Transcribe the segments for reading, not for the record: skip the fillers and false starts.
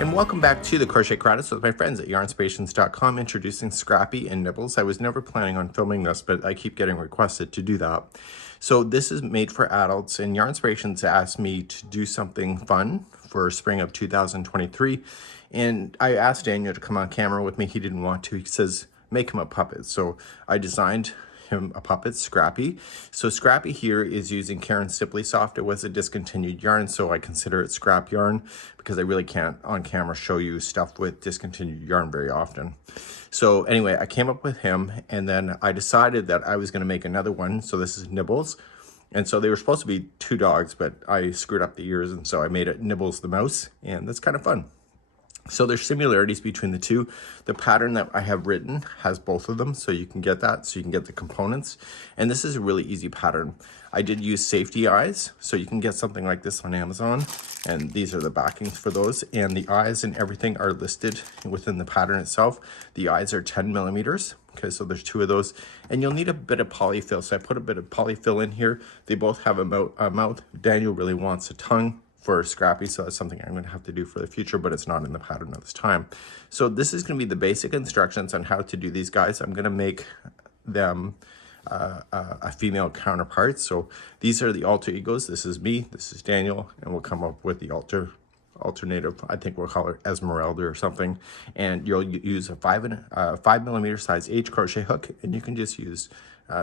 And welcome back to the Crochet Crowd with my friends at yarnspirations.com, introducing Scrappy and Nibbles. I was never planning on filming this, but I keep getting requested to do that. So this is made for adults, and Yarnspirations asked me to do something fun for spring of 2023. And I asked Daniel to come on camera with me. He didn't want to. He says, make him a puppet. So I designed him a puppet, Scrappy. So Scrappy here is using Karen's Simply Soft. It was a discontinued yarn, so I consider it scrap yarn because I really can't on camera show you stuff with discontinued yarn very often. So anyway, I came up with him, and then I decided that I was going to make another one. So this is Nibbles. And so they were supposed to be two dogs, but I screwed up the ears, and so I made it Nibbles the mouse, and that's kind of fun. So there's similarities between the two. The pattern that I have written has both of them, so you can get that, so you can get the components. And this is a really easy pattern. I did use safety eyes, so you can get something like this on Amazon, and these are the backings for those. And the eyes and everything are listed within the pattern itself. The eyes are 10 millimeters. Okay, so there's two of those, and you'll need a bit of polyfill. So I put a bit of polyfill in here. They both have a mouth. Daniel really wants a tongue for Scrappy, so that's something I'm going to have to do for the future, but it's not in the pattern at this time. So this is going to be the basic instructions on how to do these guys. I'm going to make them a female counterpart. So these are the alter egos. This is me, this is Daniel, and we'll come up with the alternative. I think we'll call her Esmeralda or something. And you'll use a 5 millimeter size H crochet hook, and you can just use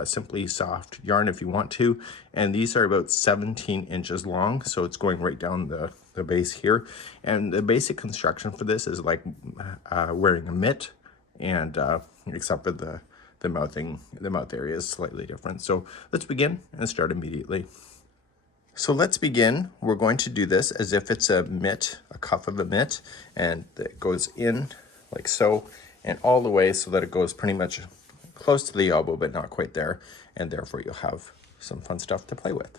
Simply Soft yarn if you want to. And these are about 17 inches long, so it's going right down the base here. And the basic construction for this is like wearing a mitt, and except for the mouth area is slightly different. So let's begin and start immediately. So let's begin. We're going to do this as if it's a mitt, a cuff of a mitt, and it goes in like so, and all the way so that it goes pretty much close to the elbow, but not quite there, and therefore you'll have some fun stuff to play with.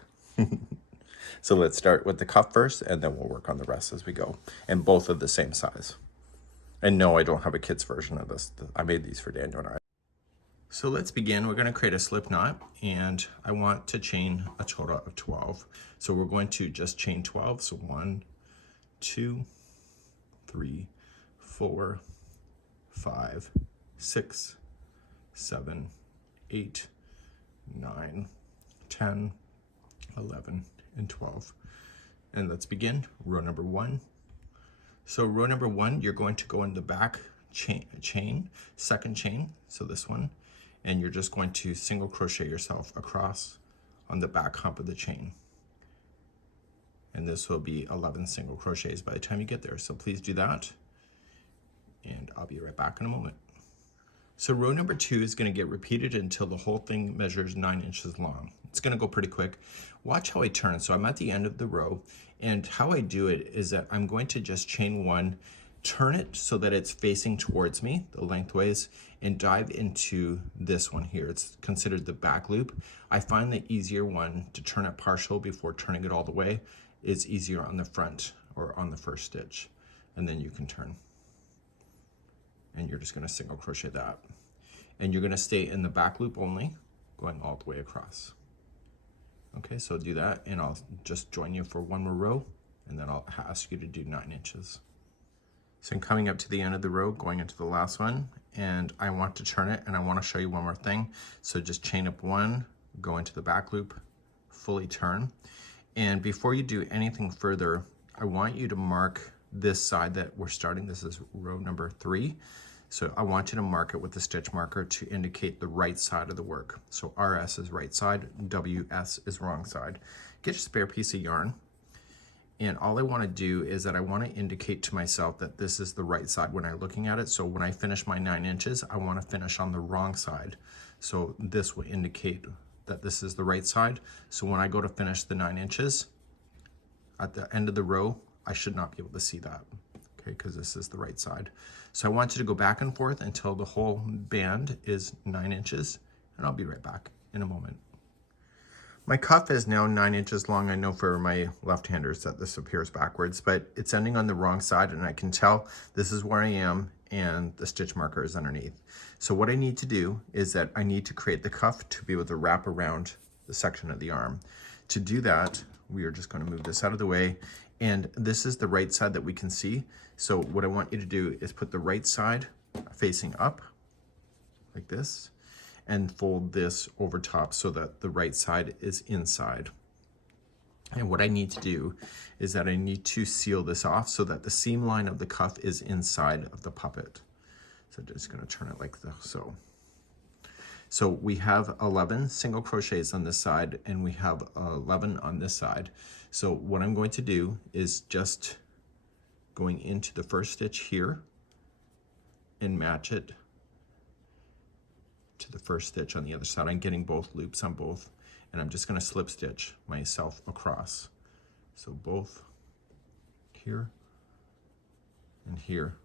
So let's start with the cuff first, and then we'll work on the rest as we go, and both of the same size. And no, I don't have a kid's version of this. I made these for Daniel and I. So let's begin. We're going to create a slip knot, and I want to chain a total of 12. So we're going to just chain 12. So 1, 2, 3, 4, 5, 6, 7, 8, 9, 10, 11, and 12. And let's begin row number 1. So row number 1, you're going to go in the back chain, second chain, so this one, and you're just going to single crochet yourself across on the back hump of the chain. And this will be 11 single crochets by the time you get there. So please do that, and I'll be right back in a moment. So row number 2 is going to get repeated until the whole thing measures 9 inches long. It's going to go pretty quick. Watch how I turn it. So I'm at the end of the row, and how I do it is that I'm going to just chain 1, turn it so that it's facing towards me, the lengthways, and dive into this one here. It's considered the back loop. I find the easier one to turn it partial before turning it all the way is easier on the front or on the first stitch, and then you can turn. And you're just going to single crochet that, and you're going to stay in the back loop only, going all the way across. Okay, so do that, and I'll just join you for one more row, and then I'll ask you to do 9 inches. So I'm coming up to the end of the row, going into the last one, and I want to turn it, and I want to show you one more thing. So just chain up 1, go into the back loop, fully turn, and before you do anything further, I want you to mark this side that we're starting. This is row number 3. So I want you to mark it with the stitch marker to indicate the right side of the work. So RS is right side, WS is wrong side. Get your spare piece of yarn, and all I want to do is that I want to indicate to myself that this is the right side when I'm looking at it. So when I finish my 9 inches, I want to finish on the wrong side. So this will indicate that this is the right side. So when I go to finish the 9 inches, at the end of the row, I should not be able to see that, okay, because this is the right side. So I want you to go back and forth until the whole band is 9 inches, and I'll be right back in a moment. My cuff is now 9 inches long. I know for my left-handers that this appears backwards, but it's ending on the wrong side, and I can tell this is where I am, and the stitch marker is underneath. So what I need to do is that I need to create the cuff to be able to wrap around the section of the arm. To do that, we are just going to move this out of the way. And this is the right side that we can see. So what I want you to do is put the right side facing up like this and fold this over top so that the right side is inside. And what I need to do is that I need to seal this off so that the seam line of the cuff is inside of the puppet. So I'm just going to turn it like so. So we have 11 single crochets on this side and we have 11 on this side. So what I'm going to do is just going into the first stitch here and match it to the first stitch on the other side. I'm getting both loops on both, and I'm just going to slip stitch myself across. So both here and here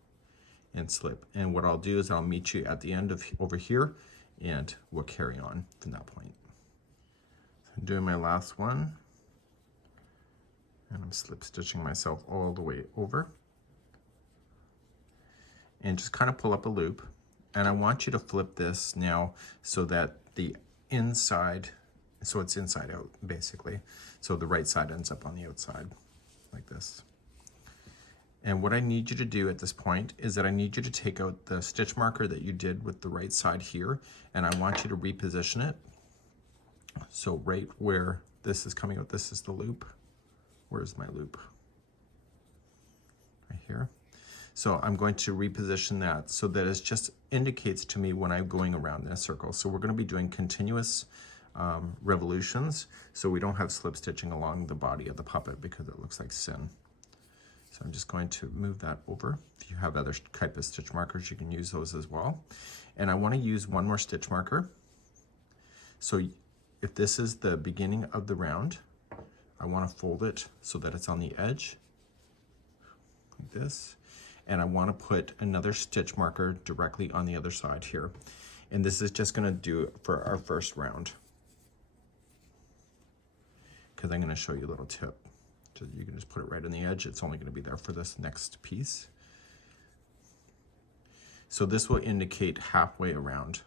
and slip. And what I'll do is I'll meet you at the end of over here and we'll carry on from that point. So I'm doing my last one and I'm slip stitching myself all the way over and just kind of pull up a loop. And I want you to flip this now so that the inside, so it's inside out basically. So the right side ends up on the outside like this. And what I need you to do at this point is that I need you to take out the stitch marker that you did with the right side here, and I want you to reposition it. So right where this is coming out, this is the loop. Where's my loop? Right here. So I'm going to reposition that so that it just indicates to me when I'm going around in a circle. So we're going to be doing continuous revolutions, so we don't have slip stitching along the body of the puppet because it looks like sin. So I'm just going to move that over. If you have other type of stitch markers, you can use those as well. And I want to use one more stitch marker. So if this is the beginning of the round, I want to fold it so that it's on the edge, like this. And I want to put another stitch marker directly on the other side here. And this is just going to do it for our first round, because I'm going to show you a little tip. So you can just put it right on the edge. It's only going to be there for this next piece. So this will indicate halfway around.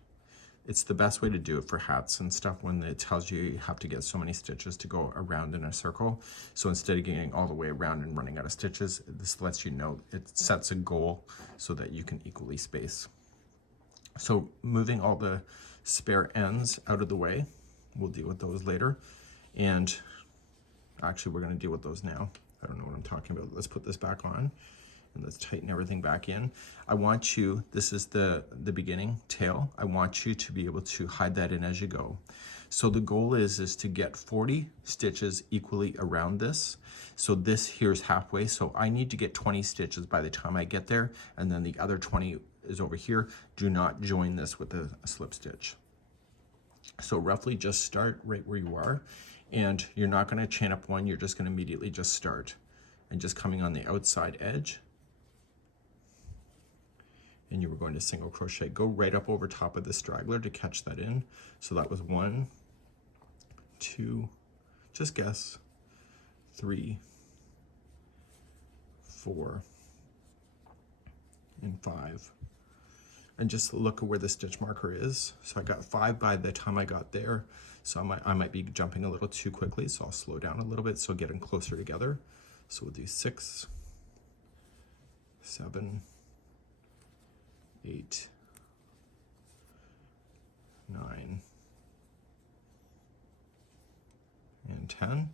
It's the best way to do it for hats and stuff when it tells you you have to get so many stitches to go around in a circle. So instead of getting all the way around and running out of stitches, this lets you know, it sets a goal so that you can equally space. So moving all the spare ends out of the way, we'll deal with those later. And actually, we're going to deal with those now. I don't know what I'm talking about. Let's put this back on and let's tighten everything back in. I want you, this is the beginning tail. I want you to be able to hide that in as you go. So the goal is to get 40 stitches equally around this. So this here's halfway. So I need to get 20 stitches by the time I get there. And then the other 20 is over here. Do not join this with a slip stitch. So roughly just start right where you are. And you're not going to chain up one, you're just going to immediately just start and just coming on the outside edge, and you were going to single crochet. Go right up over top of the straggler to catch that in. So that was 1, 2, just guess, 3, 4, and 5. And just look at where the stitch marker is. So I got 5 by the time I got there. So I might be jumping a little too quickly, so I'll slow down a little bit, so getting closer together. So we'll do 6, 7, 8, 9, and 10.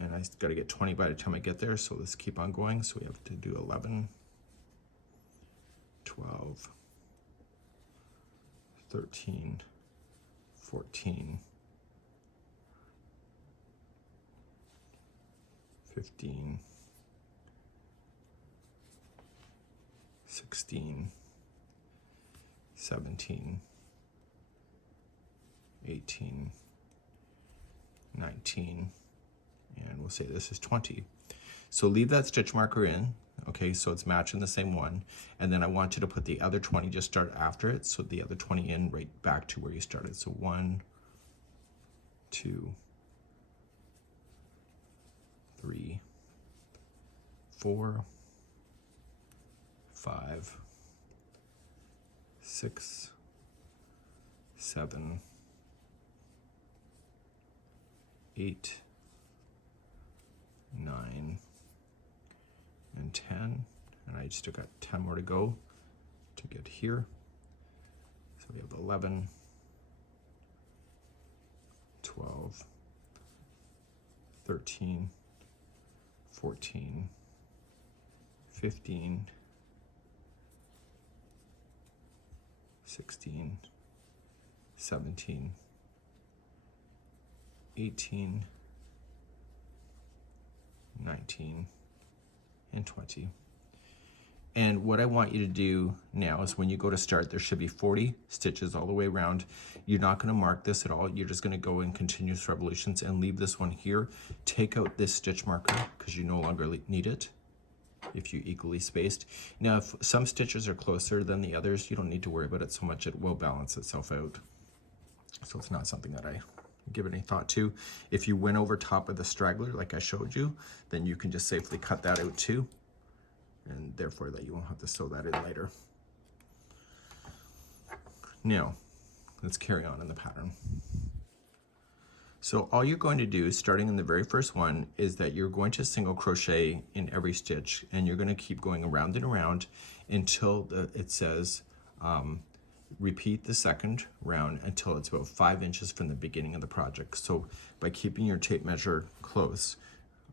And I got to get 20 by the time I get there, so let's keep on going. So we have to do 11, 12, 13, 14, 15, 16, 17, 18, 19, and we'll say this is 20. So leave that stitch marker in, okay, so it's matching the same one, and then I want you to put the other 20, just start after it, so the other 20 in right back to where you started. So 1, 2, 3, 4, 5, 6, 7, 8, and 10, and I still got 10 more to go to get here. So we have 11, 12, 13, 14, 15, 16, 17, 18, 19, and 20. And what I want you to do now is when you go to start, there should be 40 stitches all the way around. You're not going to mark this at all. You're just going to go in continuous revolutions and leave this one here. Take out this stitch marker because you no longer need it if you equally spaced. Now, if some stitches are closer than the others, you don't need to worry about it so much. It will balance itself out. So it's not something that I give any thought to. If you went over top of the straggler like I showed you, then you can just safely cut that out too, and therefore that you won't have to sew that in later. Now let's carry on in the pattern. So all you're going to do, starting in the very first one, is that you're going to single crochet in every stitch, and you're going to keep going around and around until it says repeat the second round until it's about 5 inches from the beginning of the project. So by keeping your tape measure close,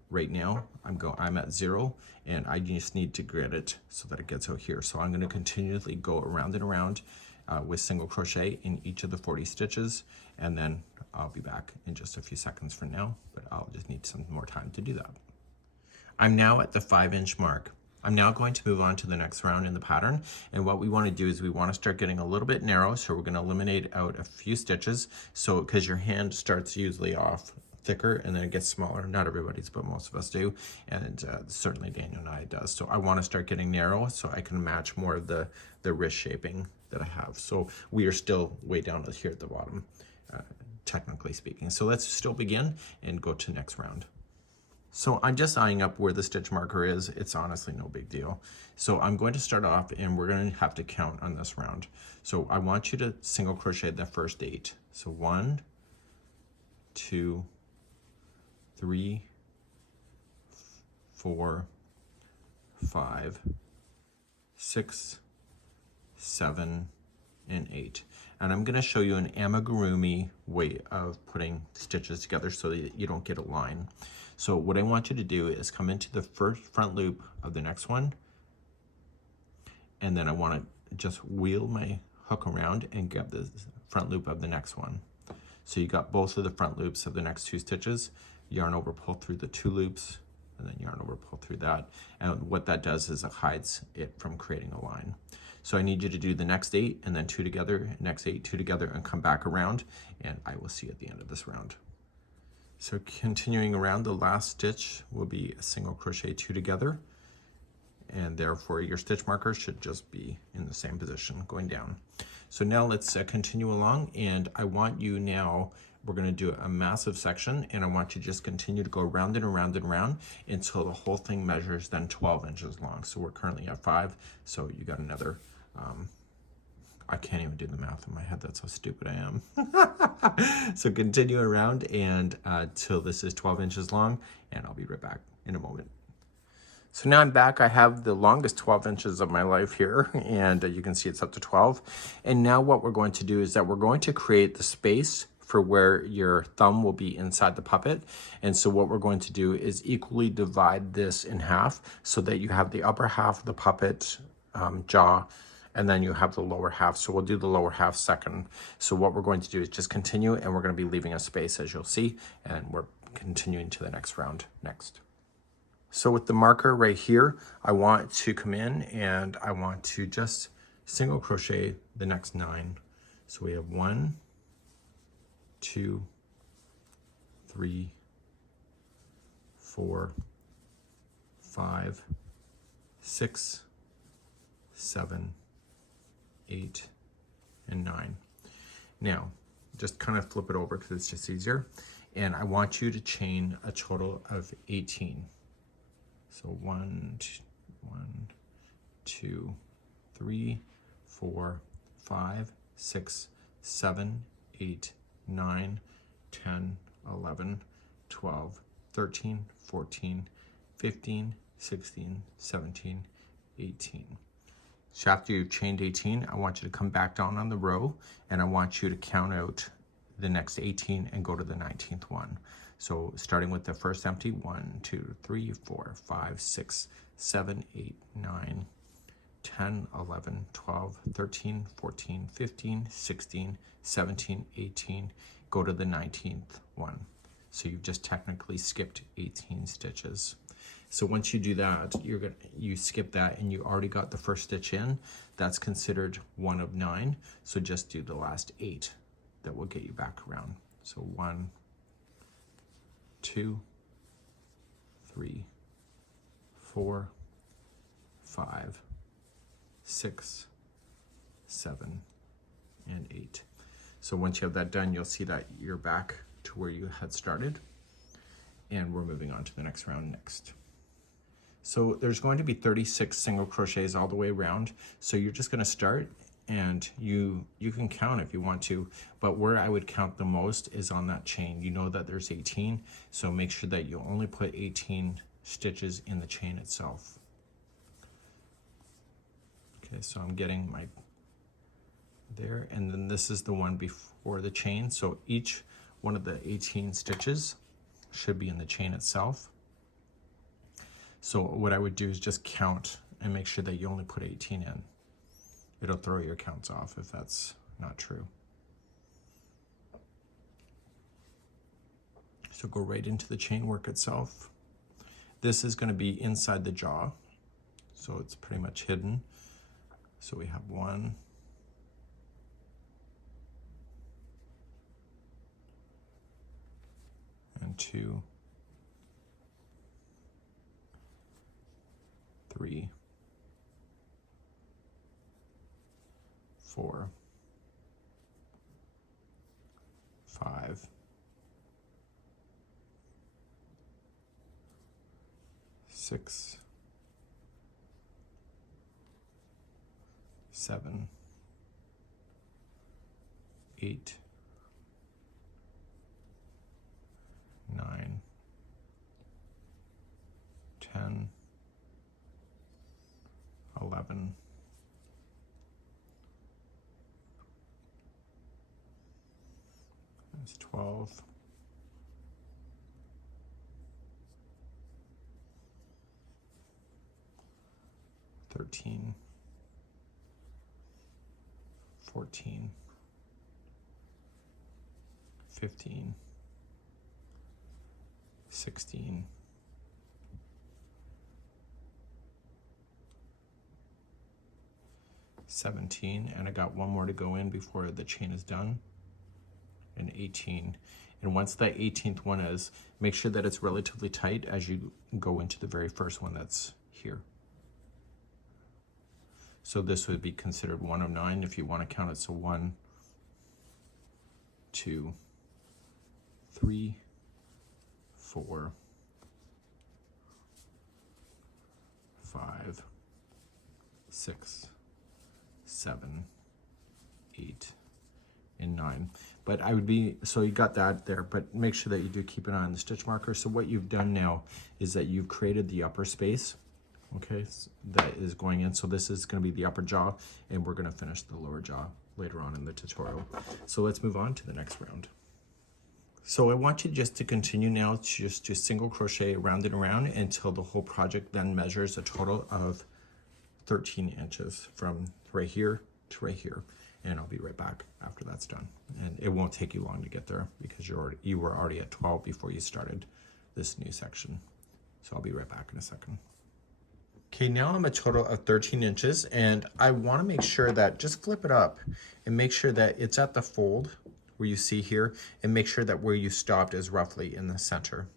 right now I'm at 0, and I just need to grid it so that it gets out here. So I'm going to continually go around and around with single crochet in each of the 40 stitches, and then I'll be back in just a few seconds from now, but I'll just need some more time to do that. I'm now at the 5-inch mark. I'm now going to move on to the next round in the pattern, and what we want to do is we want to start getting a little bit narrow, so we're going to eliminate out a few stitches, so because your hand starts usually off thicker and then it gets smaller. Not everybody's, but most of us do, and certainly Daniel and I does. So I want to start getting narrow so I can match more of the wrist shaping that I have. So we are still way down here at the bottom, technically speaking. So let's still begin and go to next round. So I'm just eyeing up where the stitch marker is. It's honestly no big deal. So I'm going to start off, and we're going to have to count on this round. So I want you to single crochet the first 8. So 1, 2, 3, 4, 5, 6, 7, and 8. And I'm going to show you an amigurumi way of putting stitches together so that you don't get a line. So what I want you to do is come into the first front loop of the next one, and then I want to just wheel my hook around and grab the front loop of the next one. So you got both of the front loops of the next 2 stitches, yarn over, pull through the 2 loops, and then yarn over, pull through that. And what that does is it hides it from creating a line. So I need you to do the next 8 and then 2 together, next 8, 2 together, and come back around, and I will see you at the end of this round. So continuing around, the last stitch will be a single crochet 2 together, and therefore your stitch marker should just be in the same position going down. So now let's continue along, and I want you now, we're going to do a massive section, and I want you to just continue to go around and around and around until the whole thing measures then 12 inches long. So we're currently at 5, so you got another, I can't even do the math in my head, that's how stupid I am. So continue around and till this is 12 inches long, and I'll be right back in a moment. So now I'm back. I have the longest 12 inches of my life here, and you can see it's up to 12. And now what we're going to do is that we're going to create the space for where your thumb will be inside the puppet. And so what we're going to do is equally divide this in half so that you have the upper half of the puppet jaw, and then you have the lower half. So we'll do the lower half second. So what we're going to do is just continue, and we're going to be leaving a space, as you'll see, and we're continuing to the next round next. So with the marker right here, I want to come in and I want to just single crochet the next 9. So we have 1, 2, 3, 4, 5, 6, 7, 8, and 9. Now, just kind of flip it over because it's just easier. And I want you to chain a total of 18. So 1, 2, 3, 4, 5, 6, 7, 8, 9, 10, 11, 12, 13, 14, 15, 16, 17, 18. So after you've chained 18, I want you to come back down on the row, and I want you to count out the next 18 and go to the 19th one. So starting with the first empty, 1, 2, 3, 4, 5, 6, 7, 8, 9, 10, 11, 12, 13, 14, 15, 16, 17, 18, go to the 19th one. So you've just technically skipped 18 stitches. So once you do that, you skip that and you already got the first stitch in. That's considered 1 of 9. So just do the last 8 that will get you back around. So 1, 2, 3, 4, 5, 6, 7, and 8. So once you have that done, you'll see that you're back to where you had started, and we're moving on to the next round next. So there's going to be 36 single crochets all the way around. So you're just going to start, and you can count if you want to, but where I would count the most is on that chain. You know that there's 18, so make sure that you only put 18 stitches in the chain itself. Okay, so I'm getting my there, and then this is the one before the chain. So each one of the 18 stitches should be in the chain itself. So what I would do is just count and make sure that you only put 18 in. It'll throw your counts off if that's not true. So go right into the chain work itself. This is going to be inside the jaw, so it's pretty much hidden. So we have 1, 2, 3, 4, 5, 6, 7, 8, 9, 10, 11, 12, 13, 14, 15, 16, 17, and I got one more to go in before the chain is done, and 18. And once that 18th one is, make sure that it's relatively tight as you go into the very first one that's here. So this would be considered 1 of 9 if you want to count it. So 1, 2, 3, 4, 5, 6, 7, 8, and 9. But I would be, so you got that there, but make sure that you do keep an eye on the stitch marker. So what you've done now is that you've created the upper space, okay, that is going in. So this is going to be the upper jaw, and we're going to finish the lower jaw later on in the tutorial. So let's move on to the next round. So I want you just to continue now to just do single crochet around and around until the whole project then measures a total of 13 inches from right here to right here. And I'll be right back after that's done. And it won't take you long to get there because you were already at 12 before you started this new section. So I'll be right back in a second. Okay, now I'm a total of 13 inches, and I want to make sure that, just flip it up and make sure that it's at the fold where you see here, and make sure that where you stopped is roughly in the center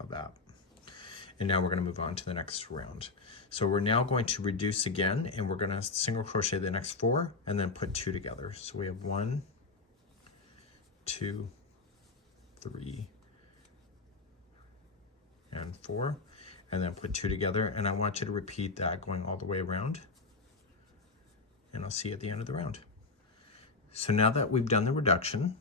of that. And now we're going to move on to the next round. So we're now going to reduce again, and we're going to single crochet the next 4 and then put 2 together. So we have 1, 2, 3, and 4, and then put 2 together. And I want you to repeat that going all the way around, and I'll see you at the end of the round. So now that we've done the reduction,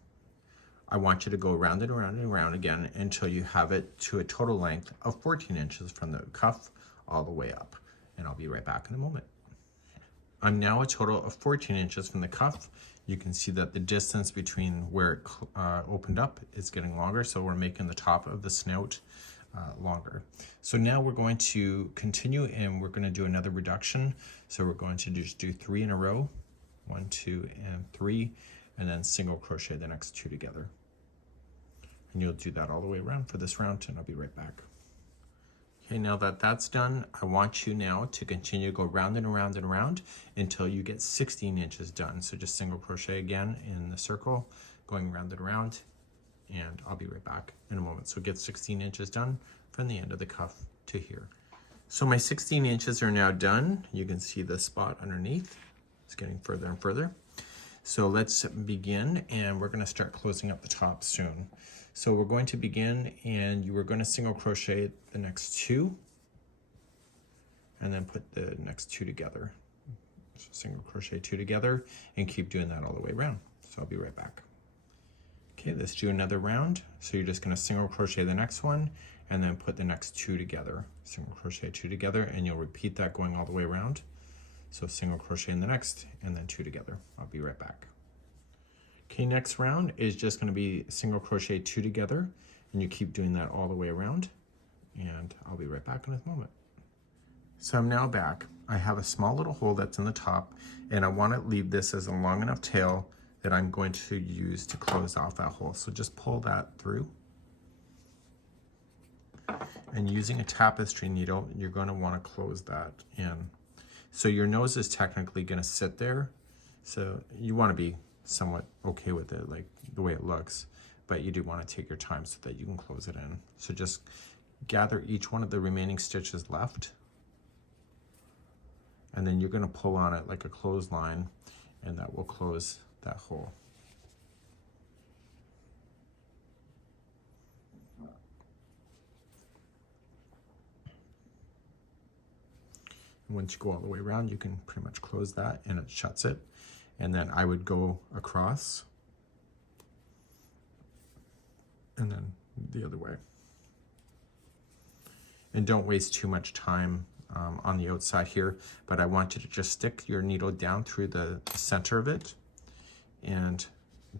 I want you to go around and around and around again until you have it to a total length of 14 inches from the cuff all the way up. And I'll be right back in a moment. I'm now a total of 14 inches from the cuff. You can see that the distance between where it opened up is getting longer, so we're making the top of the snout longer. So now we're going to continue and we're going to do another reduction. So we're going to just do 3 in a row, 1, 2, and 3, and then single crochet the next 2 together. And you'll do that all the way around for this round, and I'll be right back. Okay, now that that's done, I want you now to continue to go round and around and around until you get 16 inches done. So just single crochet again in the circle, going round and around, and I'll be right back in a moment. So get 16 inches done from the end of the cuff to here. So my 16 inches are now done. You can see the spot underneath. It's getting further and further. So let's begin, and we're gonna start closing up the top soon. So we're going to begin, and you are going to single crochet the next 2 and then put the next 2 together. So single crochet 2 together and keep doing that all the way around. So I'll be right back. Okay, let's do another round. So you're just going to single crochet the next one and then put the next 2 together. Single crochet 2 together, and you'll repeat that going all the way around. So single crochet in the next and then 2 together. I'll be right back. Okay, next round is just going to be single crochet 2 together, and you keep doing that all the way around, and I'll be right back in a moment. So I'm now back. I have a small little hole that's in the top, and I want to leave this as a long enough tail that I'm going to use to close off that hole. So just pull that through. And using a tapestry needle, you're going to want to close that in. So your nose is technically going to sit there, so you want to be somewhat okay with it, like the way it looks, but you do want to take your time so that you can close it in. So just gather each one of the remaining stitches left, and then you're going to pull on it like a clothesline, and that will close that hole. And once you go all the way around, you can pretty much close that and it shuts it. And then I would go across and then the other way. And don't waste too much time on the outside here, but I want you to just stick your needle down through the center of it, and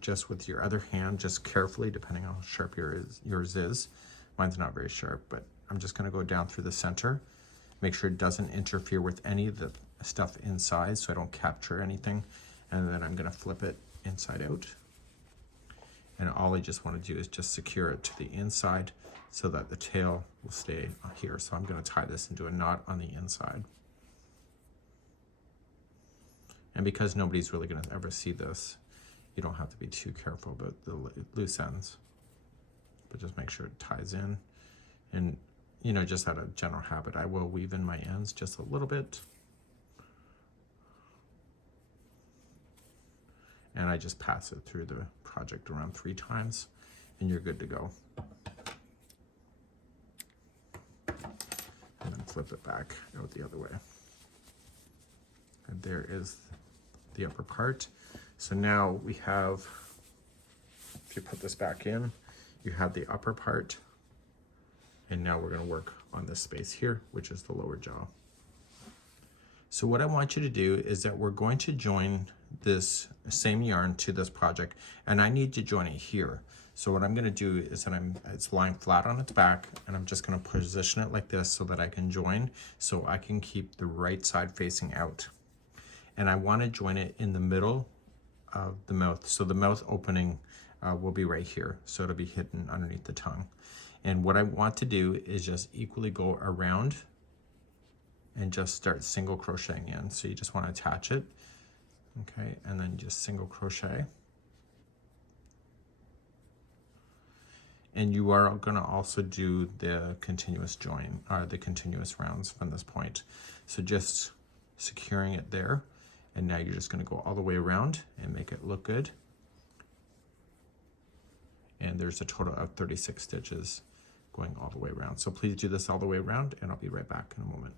just with your other hand, just carefully, depending on how sharp yours is. Mine's not very sharp, but I'm just gonna go down through the center. Make sure it doesn't interfere with any of the stuff inside, so I don't capture anything. And then I'm going to flip it inside out. And all I just want to do is just secure it to the inside so that the tail will stay here. So I'm going to tie this into a knot on the inside. And because nobody's really going to ever see this, you don't have to be too careful about the loose ends. But just make sure it ties in. And, you know, just out of general habit, I will weave in my ends just a little bit. And I just pass it through the project around 3 times, and you're good to go. And then flip it back out the other way. And there is the upper part. So now we have, if you put this back in, you have the upper part. And now we're going to work on this space here, which is the lower jaw. So what I want you to do is that we're going to join this same yarn to this project, and I need to join it here. So what I'm going to do is that it's lying flat on its back, and I'm just going to position it like this so that I can join, so I can keep the right side facing out. And I want to join it in the middle of the mouth. So the mouth opening will be right here, so it'll be hidden underneath the tongue. And what I want to do is just equally go around and just start single crocheting in. So you just want to attach it, okay, and then just single crochet. And you are going to also do the continuous join, or the continuous rounds from this point. So just securing it there, and now you're just going to go all the way around and make it look good. And there's a total of 36 stitches going all the way around. So please do this all the way around, and I'll be right back in a moment.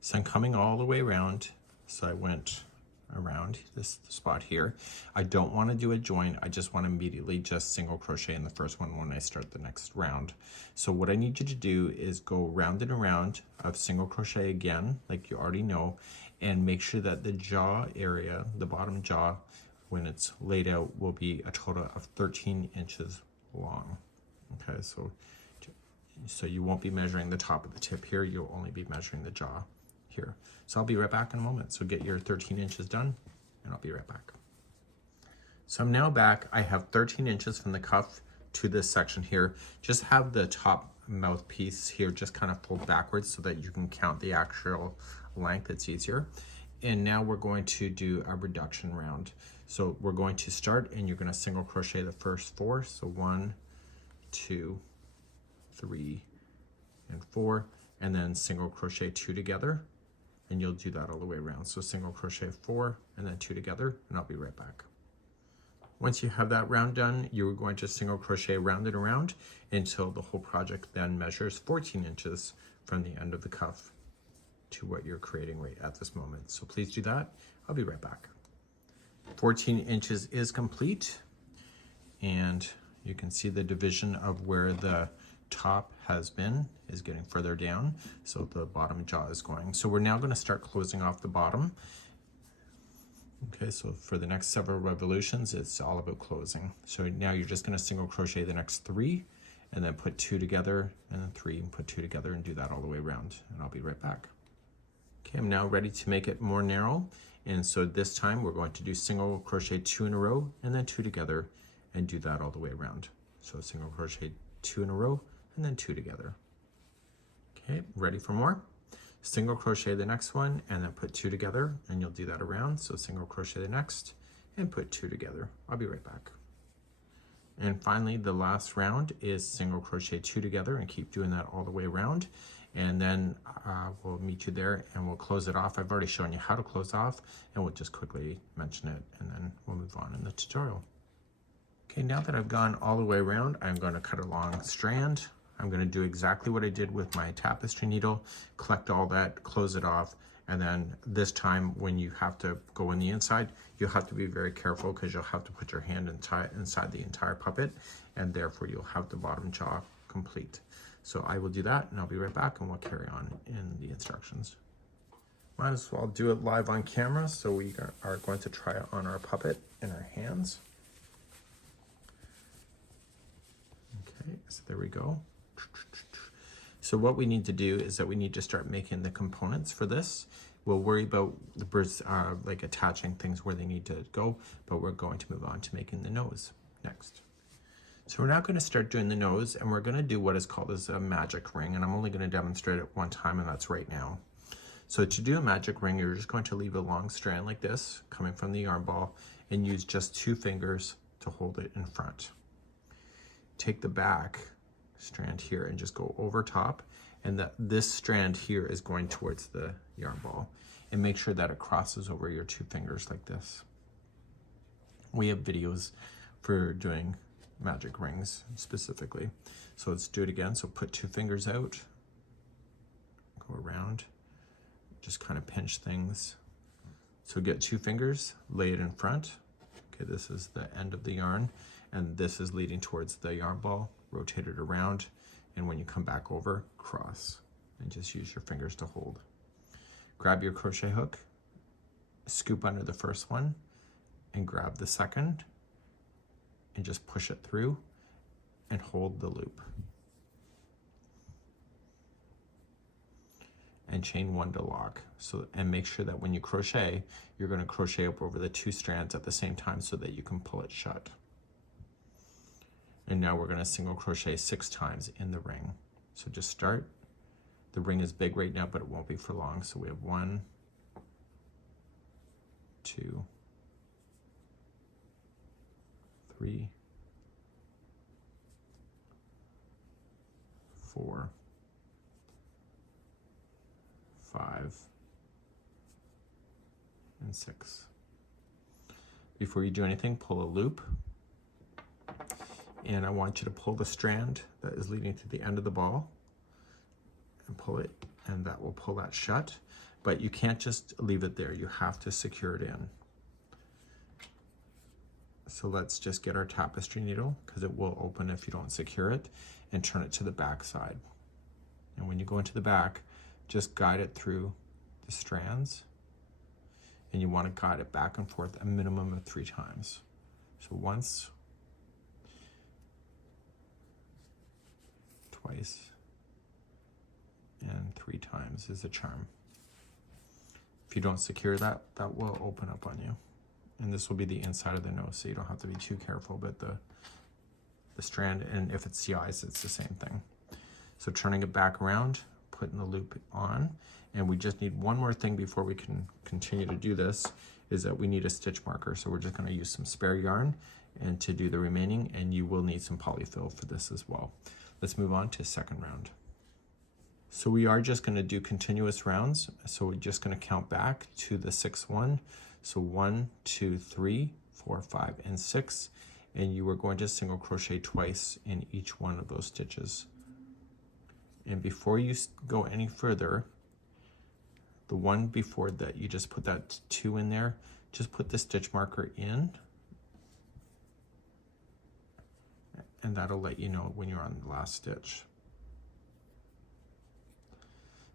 So I'm coming all the way around. So I went around this spot here. I don't want to do a join. I just want to immediately just single crochet in the first one when I start the next round. So what I need you to do is go round and around of single crochet again, like you already know, and make sure that the jaw area, the bottom jaw, when it's laid out, will be a total of 13 inches long. Okay, so you won't be measuring the top of the tip here, you'll only be measuring the jaw here. So I'll be right back in a moment. So get your 13 inches done and I'll be right back. So I'm now back. I have 13 inches from the cuff to this section here. Just have the top mouthpiece here just kind of pulled backwards so that you can count the actual length. It's easier. And now we're going to do a reduction round. So we're going to start and you're going to single crochet the first 4. So 1, 2, 3, and 4, and then single crochet 2 together, and you'll do that all the way around. So single crochet 4 and then 2 together, and I'll be right back. Once you have that round done, you're going to single crochet round and around until the whole project then measures 14 inches from the end of the cuff to what you're creating right at this moment. So please do that. I'll be right back. 14 inches is complete, and you can see the division of where the top has been is getting further down, so the bottom jaw is going. So we're now going to start closing off the bottom. Okay, so for the next several revolutions, it's all about closing. So now you're just going to single crochet the next 3 and then put 2 together, and then 3 and put 2 together, and do that all the way around, and I'll be right back. Okay, I'm now ready to make it more narrow, and so this time we're going to do single crochet 2 in a row and then 2 together, and do that all the way around. So single crochet 2 in a row and then 2 together. Okay, ready for more? Single crochet the next one and then put 2 together, and you'll do that around. So single crochet the next and put 2 together. I'll be right back. And finally, the last round is single crochet 2 together, and keep doing that all the way around. And then we'll meet you there and we'll close it off. I've already shown you how to close off, and we'll just quickly mention it, and then we'll move on in the tutorial. Okay, now that I've gone all the way around, I'm going to cut a long strand. I'm going to do exactly what I did with my tapestry needle, collect all that, close it off, and then this time when you have to go in the inside, you'll have to be very careful because you'll have to put your hand inside the entire puppet, and therefore you'll have the bottom jaw complete. So I will do that, and I'll be right back, and we'll carry on in the instructions. Might as well do it live on camera, so we are going to try it on our puppet in our hands. Okay, so there we go. So what we need to do is that we need to start making the components for this. We'll worry about the birds like attaching things where they need to go, but we're going to move on to making the nose next. So we're now going to start doing the nose, and we're going to do what is called as a magic ring, and I'm only going to demonstrate it one time, and that's right now. So to do a magic ring, you're just going to leave a long strand like this coming from the yarn ball and use just 2 fingers to hold it in front. Take the back strand here and just go over top, and this strand here is going towards the yarn ball, and make sure that it crosses over your 2 fingers like this. We have videos for doing magic rings specifically, so let's do it again. So put 2 fingers out, go around, just kind of pinch things. So get 2 fingers, lay it in front. Okay, this is the end of the yarn, and this is leading towards the yarn ball. Rotate it around, and when you come back over, cross, and just use your fingers to hold. Grab your crochet hook, scoop under the first one, and grab the second, and just push it through and hold the loop. And chain 1 to lock. And make sure that when you crochet, you're going to crochet up over the 2 strands at the same time so that you can pull it shut. And now we're going to single crochet 6 times in the ring. So just start. The ring is big right now, but it won't be for long. So we have 1, 2, 3, 4, 5, and 6. Before you do anything, pull a loop. And I want you to pull the strand that is leading to the end of the ball and pull it, and that will pull that shut. But you can't just leave it there. You have to secure it in. So let's just get our tapestry needle, because it will open if you don't secure it, and turn it to the back side. And when you go into the back, just guide it through the strands, and you want to guide it back and forth a minimum of 3 times. So once, twice, and 3 times is a charm. If you don't secure that, that will open up on you. And this will be the inside of the nose, so you don't have to be too careful about the strand. And if it's the eyes, it's the same thing. So turning it back around, putting the loop on, and we just need one more thing before we can continue to do this, is that we need a stitch marker. So we're just going to use some spare yarn and to do the remaining, and you will need some polyfill for this as well. Let's move on to second round. So we are just going to do continuous rounds. So we're just going to count back to the 6th one. So 1, 2, 3, 4, 5, and 6. And you are going to single crochet twice in each one of those stitches. And before you go any further, the one before that, you just put that 2 in there, just put the stitch marker in, and that'll let you know when you're on the last stitch.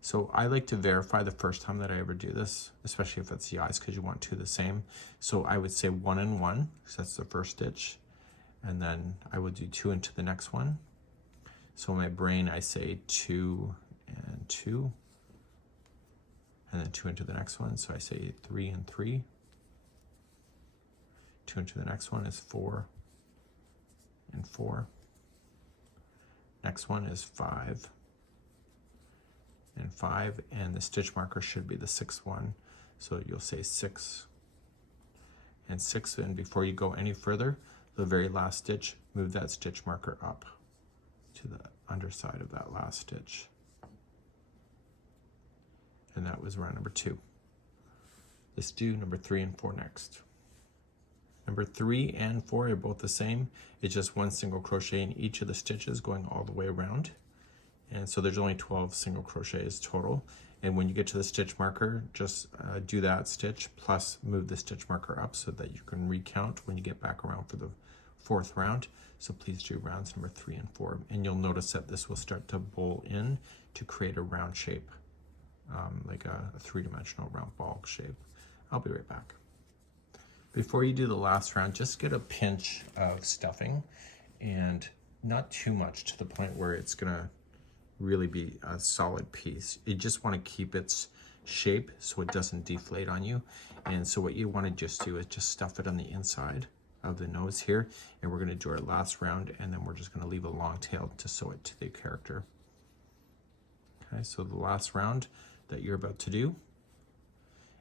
So I like to verify the first time that I ever do this, especially if it's the eyes, because you want 2 the same. So I would say 1 and 1, because that's the first stitch, and then I would do 2 into the next one. So in my brain, I say 2 and 2, and then 2 into the next one. So I say 3 and 3. 2 into the next one is 4 and 4. Next one is 5 and 5, and the stitch marker should be the 6th one. So you'll say 6 and 6, and before you go any further, the very last stitch, move that stitch marker up to the underside of that last stitch. And that was round number 2. Let's do number 3 and 4 next. Number 3 and 4 are both the same. It's just 1 single crochet in each of the stitches going all the way around. And so there's only 12 single crochets total. And when you get to the stitch marker, just do that stitch plus move the stitch marker up so that you can recount when you get back around for the 4th round. So please do rounds number 3 and 4. And you'll notice that this will start to bowl in to create a round shape, like a 3-dimensional round ball shape. I'll be right back. Before you do the last round, just get a pinch of stuffing, and not too much to the point where it's gonna really be a solid piece. You just want to keep its shape so it doesn't deflate on you. And so what you want to just do is just stuff it on the inside of the nose here, and we're going to do our last round, and then we're just going to leave a long tail to sew it to the character. Okay, so the last round that you're about to do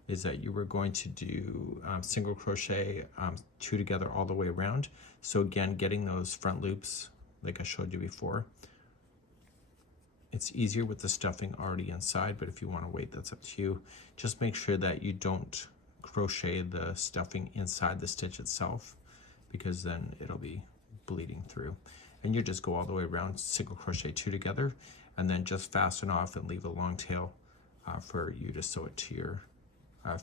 is that you were going to do single crochet 2 together all the way around. So again, getting those front loops like I showed you before. It's easier with the stuffing already inside, but if you want to wait, that's up to you. Just make sure that you don't crochet the stuffing inside the stitch itself, because then it'll be bleeding through. And you just go all the way around, single crochet 2 together, and then just fasten off and leave a long tail for you to sew it to your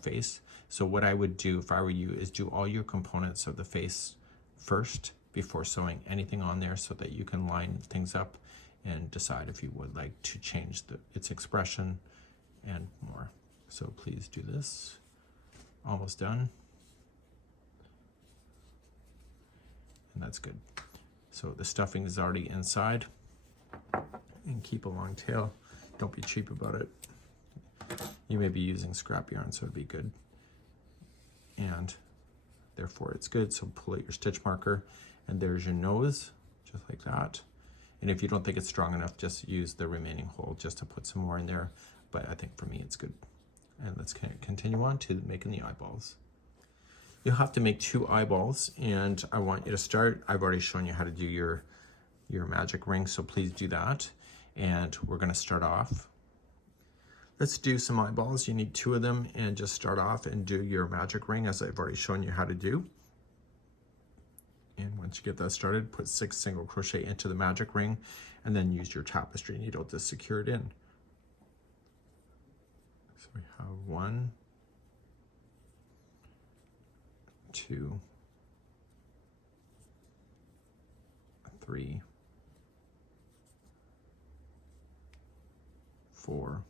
face. So what I would do if I were you is do all your components of the face first before sewing anything on there, so that you can line things up and decide if you would like to change its expression and more. So please do this. Almost done. And that's good. So the stuffing is already inside, and keep a long tail. Don't be cheap about it. You may be using scrap yarn, so it'd be good. And therefore it's good. So pull out your stitch marker, and there's your nose, just like that. And if you don't think it's strong enough, just use the remaining hole just to put some more in there. But I think for me, it's good. And let's continue on to making the eyeballs. You'll have to make 2 eyeballs, and I want you to start. I've already shown you how to do your magic ring, so please do that. And we're gonna start off. Let's do some eyeballs. You need 2 of them, and just start off and do your magic ring as I've already shown you how to do. And once you get that started, put 6 single crochet into the magic ring, and then use your tapestry needle to secure it in. So we have 1, 2, 3, 4,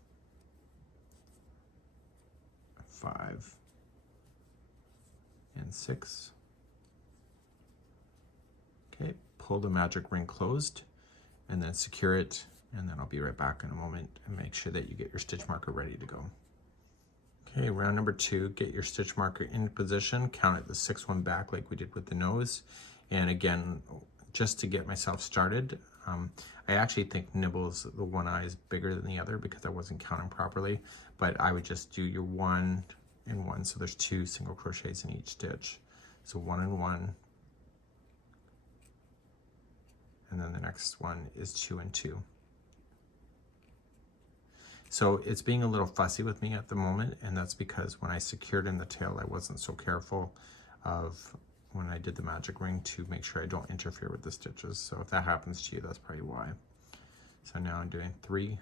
5, and 6. Okay, pull the magic ring closed and then secure it, and then I'll be right back in a moment and make sure that you get your stitch marker ready to go. Okay, round number 2, get your stitch marker in position, count it the 6th one back like we did with the nose. And again, just to get myself started, I actually think Nibbles, the one eye is bigger than the other because I wasn't counting properly, but I would just do your 1 and 1, so there's 2 single crochets in each stitch. So 1 and 1, and then the next one is 2 and 2. So it's being a little fussy with me at the moment, and that's because when I secured in the tail, I wasn't so careful of when I did the magic ring to make sure I don't interfere with the stitches. So if that happens to you, that's probably why. So now I'm doing 3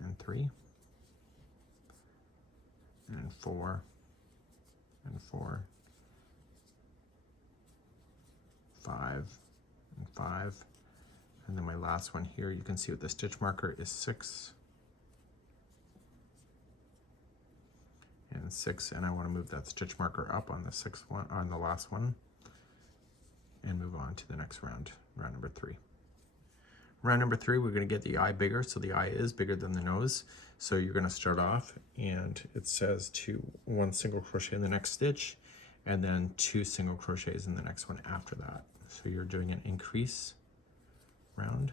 and 3, and 4 and 4, 5 and 5. And then my last one here, you can see with the stitch marker is 6 and 6, and I want to move that stitch marker up on the 6th one, on the last one, and move on to the next round, round number 3. Round number 3, we're going to get the eye bigger, so the eye is bigger than the nose. So you're going to start off, and it says 1 single crochet in the next stitch, and then 2 single crochets in the next one after that. So you're doing an increase round.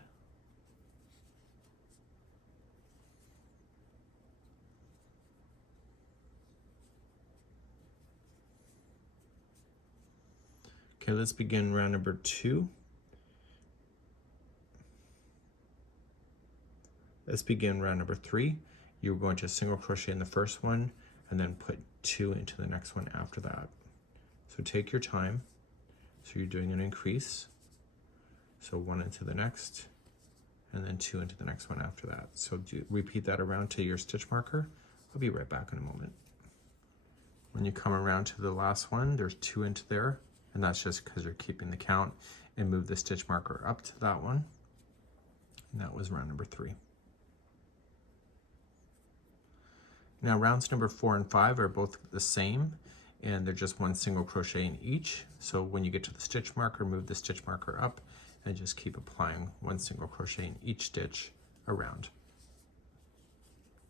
Okay, let's begin round number 2. Let's begin round number 3. You're going to single crochet in the first one and then put 2 into the next one after that. So take your time. So you're doing an increase. So 1 into the next, and then 2 into the next one after that. So repeat that around to your stitch marker. I'll be right back in a moment. When you come around to the last one, there's 2 into there, and that's just because you're keeping the count, and move the stitch marker up to that one. And that was round number 3. Now rounds number 4 and 5 are both the same, and they're just 1 single crochet in each. So when you get to the stitch marker, move the stitch marker up and just keep applying 1 single crochet in each stitch around.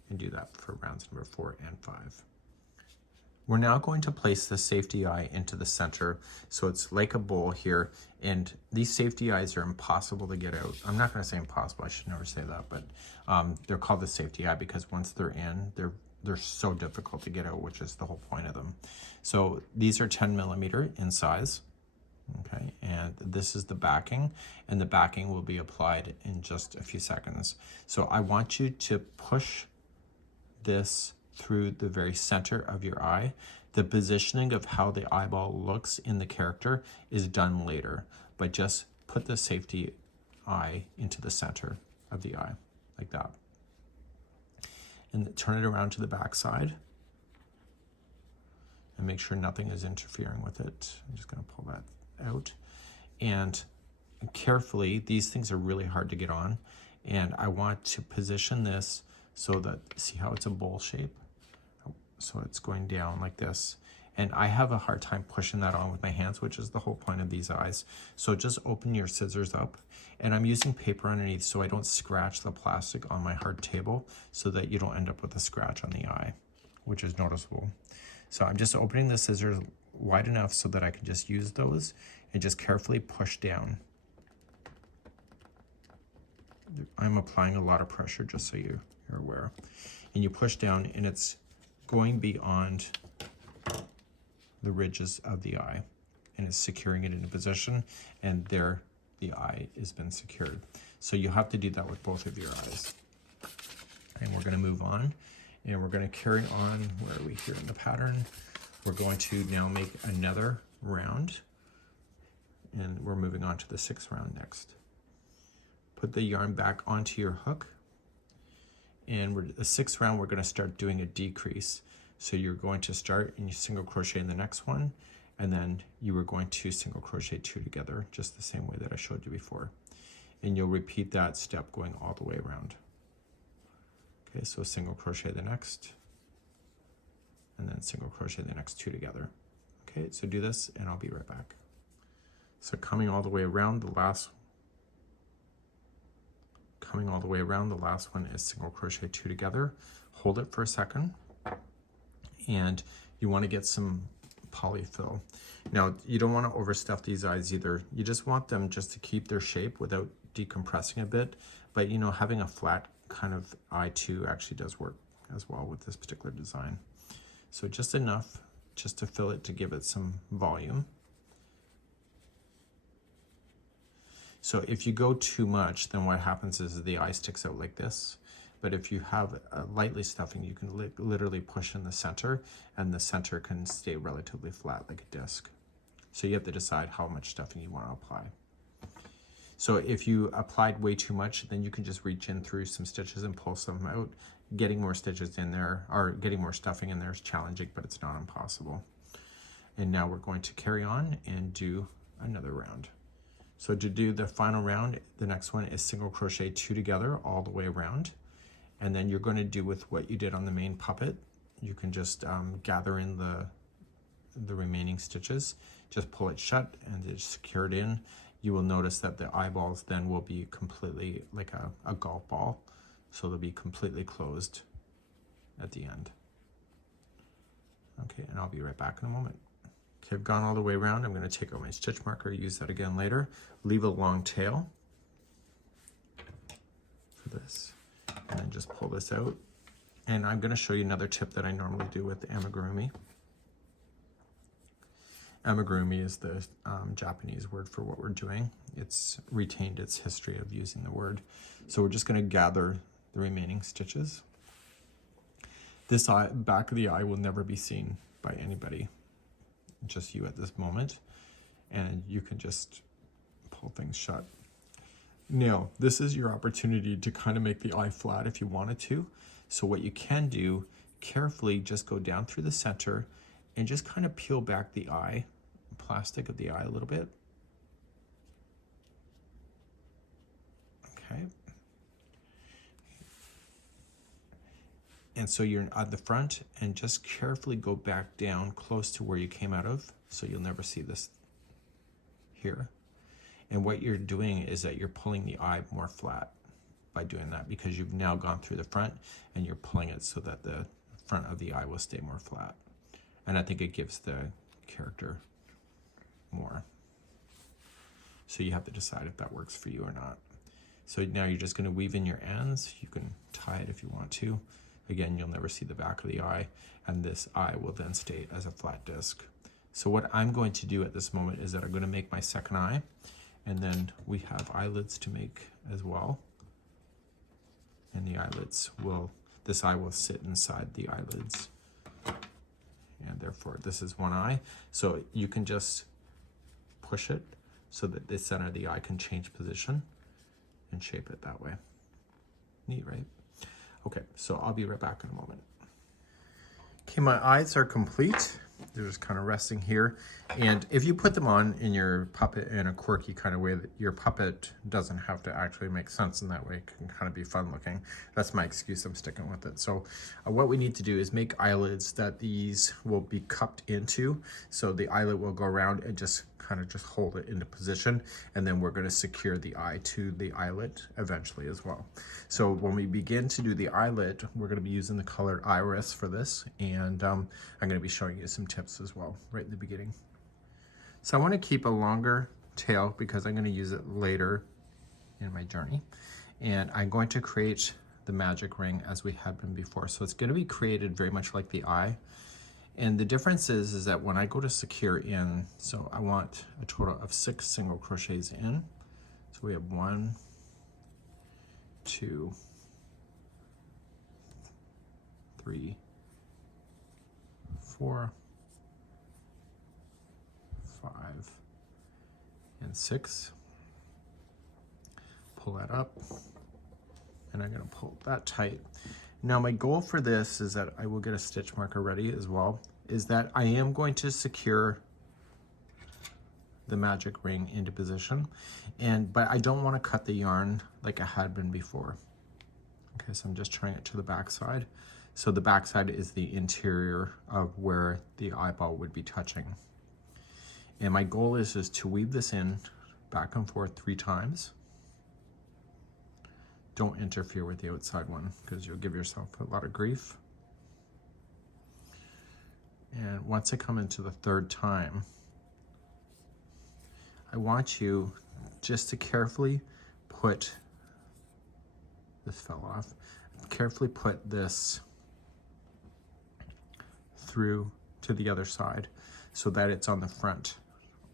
And do that for rounds number 4 and 5. We're now going to place the safety eye into the center. So it's like a bowl here, and these safety eyes are impossible to get out. I'm not going to say impossible, I should never say that, but they're called the safety eye because once they're in, they're so difficult to get out, which is the whole point of them. So these are 10mm in size. Okay, and this is the backing, and the backing will be applied in just a few seconds. So I want you to push this through the very center of your eye. The positioning of how the eyeball looks in the character is done later, but just put the safety eye into the center of the eye, like that. And turn it around to the back side. And make sure nothing is interfering with it. I'm just going to pull that out. And carefully, these things are really hard to get on. And I want to position this so that, see how it's a bowl shape? So it's going down like this. And I have a hard time pushing that on with my hands, which is the whole point of these eyes. So just open your scissors up. And I'm using paper underneath so I don't scratch the plastic on my hard table so that you don't end up with a scratch on the eye, which is noticeable. So I'm just opening the scissors wide enough so that I can just use those and just carefully push down. I'm applying a lot of pressure just so you're aware. And you push down and it's going beyond the ridges of the eye and it's securing it in a position, and there the eye has been secured. So you have to do that with both of your eyes. And we're going to move on, and we're going to carry on. Where are we here in the pattern? We're going to now make another round, and we're moving on to the 6th round next. Put the yarn back onto your hook, and the 6th round we're going to start doing a decrease. So you're going to start and you single crochet in the next one, and then you were going to single crochet 2 together, just the same way that I showed you before. And you'll repeat that step going all the way around. Okay, so single crochet the next, and then single crochet the next 2 together. Okay, so do this and I'll be right back. So coming all the way around, the last one is single crochet 2 together. Hold it for a second, and you want to get some polyfill. Now, you don't want to overstuff these eyes either. You just want them just to keep their shape without decompressing a bit, but you know, having a flat kind of eye too actually does work as well with this particular design. So just enough just to fill it, to give it some volume. So if you go too much, then what happens is the eye sticks out like this. But if you have a lightly stuffing, you can literally push in the center, and the center can stay relatively flat like a disc. So you have to decide how much stuffing you want to apply. So if you applied way too much, then you can just reach in through some stitches and pull some out. Getting more stitches in there, or getting more stuffing in there, is challenging, but it's not impossible. And now we're going to carry on and do another round. So to do the final round, the next one is single crochet 2 together all the way around. And then you're going to do with what you did on the main puppet. You can just gather in the remaining stitches, just pull it shut and just secure it in. You will notice that the eyeballs then will be completely like a golf ball. So they'll be completely closed at the end. Okay, and I'll be right back in a moment. Okay, I've gone all the way around. I'm going to take out my stitch marker, use that again later. Leave a long tail for this, and then just pull this out. And I'm going to show you another tip that I normally do with amigurumi. Amigurumi is the Japanese word for what we're doing. It's retained its history of using the word. So we're just going to gather the remaining stitches. This back of the eye will never be seen by anybody, just you at this moment, and you can just pull things shut. Now, this is your opportunity to kind of make the eye flat if you wanted to. So what you can do, carefully just go down through the center and just kind of peel back the eye, plastic of the eye a little bit. Okay. And so you're at the front, and just carefully go back down close to where you came out of, so you'll never see this here. And what you're doing is that you're pulling the eye more flat by doing that, because you've now gone through the front and you're pulling it so that the front of the eye will stay more flat. And I think it gives the character more. So you have to decide if that works for you or not. So now you're just going to weave in your ends. You can tie it if you want to. Again, you'll never see the back of the eye, and this eye will then stay as a flat disc. So what I'm going to do at this moment is that I'm going to make my second eye, and then we have eyelids to make as well. And the eyelids this eye will sit inside the eyelids. And therefore this is one eye. So you can just push it so that the center of the eye can change position and shape it that way. Neat, right? Okay, so I'll be right back in a moment. Okay, my eyes are complete. They're just kind of resting here. And if you put them on in your puppet in a quirky kind of way, that your puppet doesn't have to actually make sense in that way, it can kind of be fun looking. That's my excuse, I'm sticking with it. So what we need to do is make eyelids that these will be cupped into. So the eyelid will go around and just kind of just hold it into position, and then we're going to secure the eye to the eyelid eventually as well. So when we begin to do the eyelid, we're going to be using the color Iris for this, and I'm going to be showing you some tips as well right in the beginning. So I want to keep a longer tail because I'm going to use it later in my journey, and I'm going to create the magic ring as we had been before. So it's going to be created very much like the eye. And the difference is that when I go to secure in, so I want a total of 6 single crochets in. So we have 1, 2, 3, 4, 5, and 6. Pull that up, and I'm going to pull that tight. Now my goal for this is that I will get a stitch marker ready as well, is that I am going to secure the magic ring into position. But I don't want to cut the yarn like I had been before. Okay, so I'm just trying it to the back side. So the back side is the interior of where the eyeball would be touching. And my goal is to weave this in back and forth 3 times. Don't interfere with the outside one because you'll give yourself a lot of grief. And once I come into the 3rd time, I want you just to carefully put, this fell off, carefully put this through to the other side so that it's on the front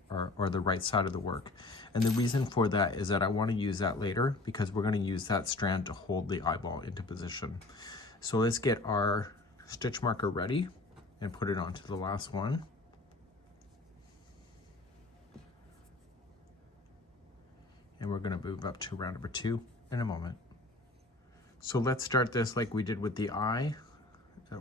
or the right side of the work. And the reason for that is that I want to use that later because we're going to use that strand to hold the eyeball into position. So let's get our stitch marker ready and put it onto the last one. And we're going to move up to round number 2 in a moment. So let's start this like we did with the eye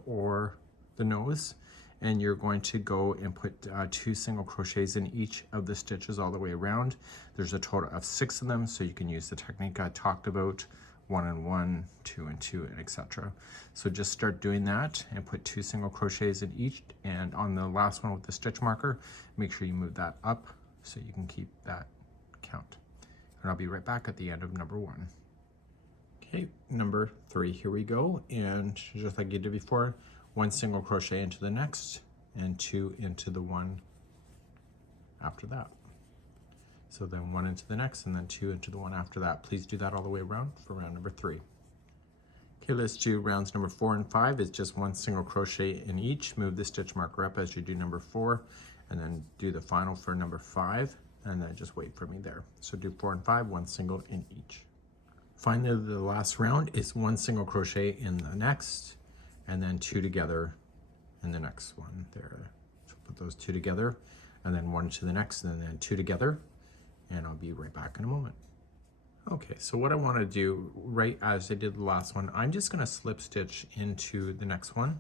or the nose. And you're going to go and put 2 single crochets in each of the stitches all the way around. There's a total of 6 of them, so you can use the technique I talked about, 1 and 1, 2 and 2, and etc. So just start doing that and put 2 single crochets in each, and on the last one with the stitch marker, make sure you move that up so you can keep that count. And I'll be right back at the end of number 1. Okay, number 3, here we go. And just like you did before, 1 single crochet into the next and 2 into the one after that. So then 1 into the next and then 2 into the one after that. Please do that all the way around for round number 3. Okay, let's do rounds number 4 and 5. It's just 1 single crochet in each. Move the stitch marker up as you do number 4 and then do the final for number 5 and then just wait for me there. So do 4 and 5, 1 single in each. Finally, the last round is 1 single crochet in the next and then 2 together in the next one there. So put those 2 together and then 1 to the next and then 2 together, and I'll be right back in a moment. Okay, so what I want to do, right as I did the last one, I'm just going to slip stitch into the next one,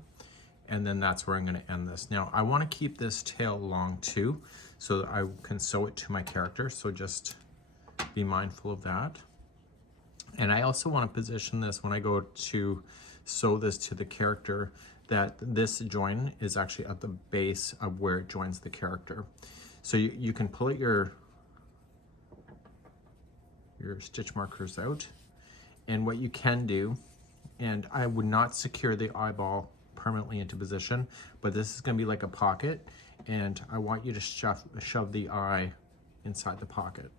and then that's where I'm going to end this. Now I want to keep this tail long too, so that I can sew it to my character, so just be mindful of that. And I also want to position this when I go to sew this to the character, that this join is actually at the base of where it joins the character. So you can pull it your stitch markers out, and what you can do, and I would not secure the eyeball permanently into position, but this is going to be like a pocket, and I want you to shove the eye inside the pocket.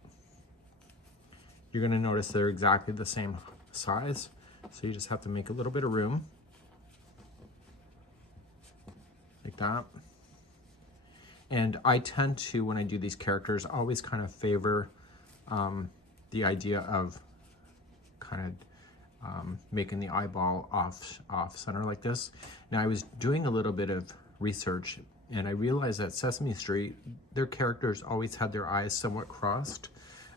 You're going to notice they're exactly the same size, so you just have to make a little bit of room, like that. And I tend to, when I do these characters, always kind of favor the idea of kind of making the eyeball off center like this. Now I was doing a little bit of research, and I realized that Sesame Street, their characters always had their eyes somewhat crossed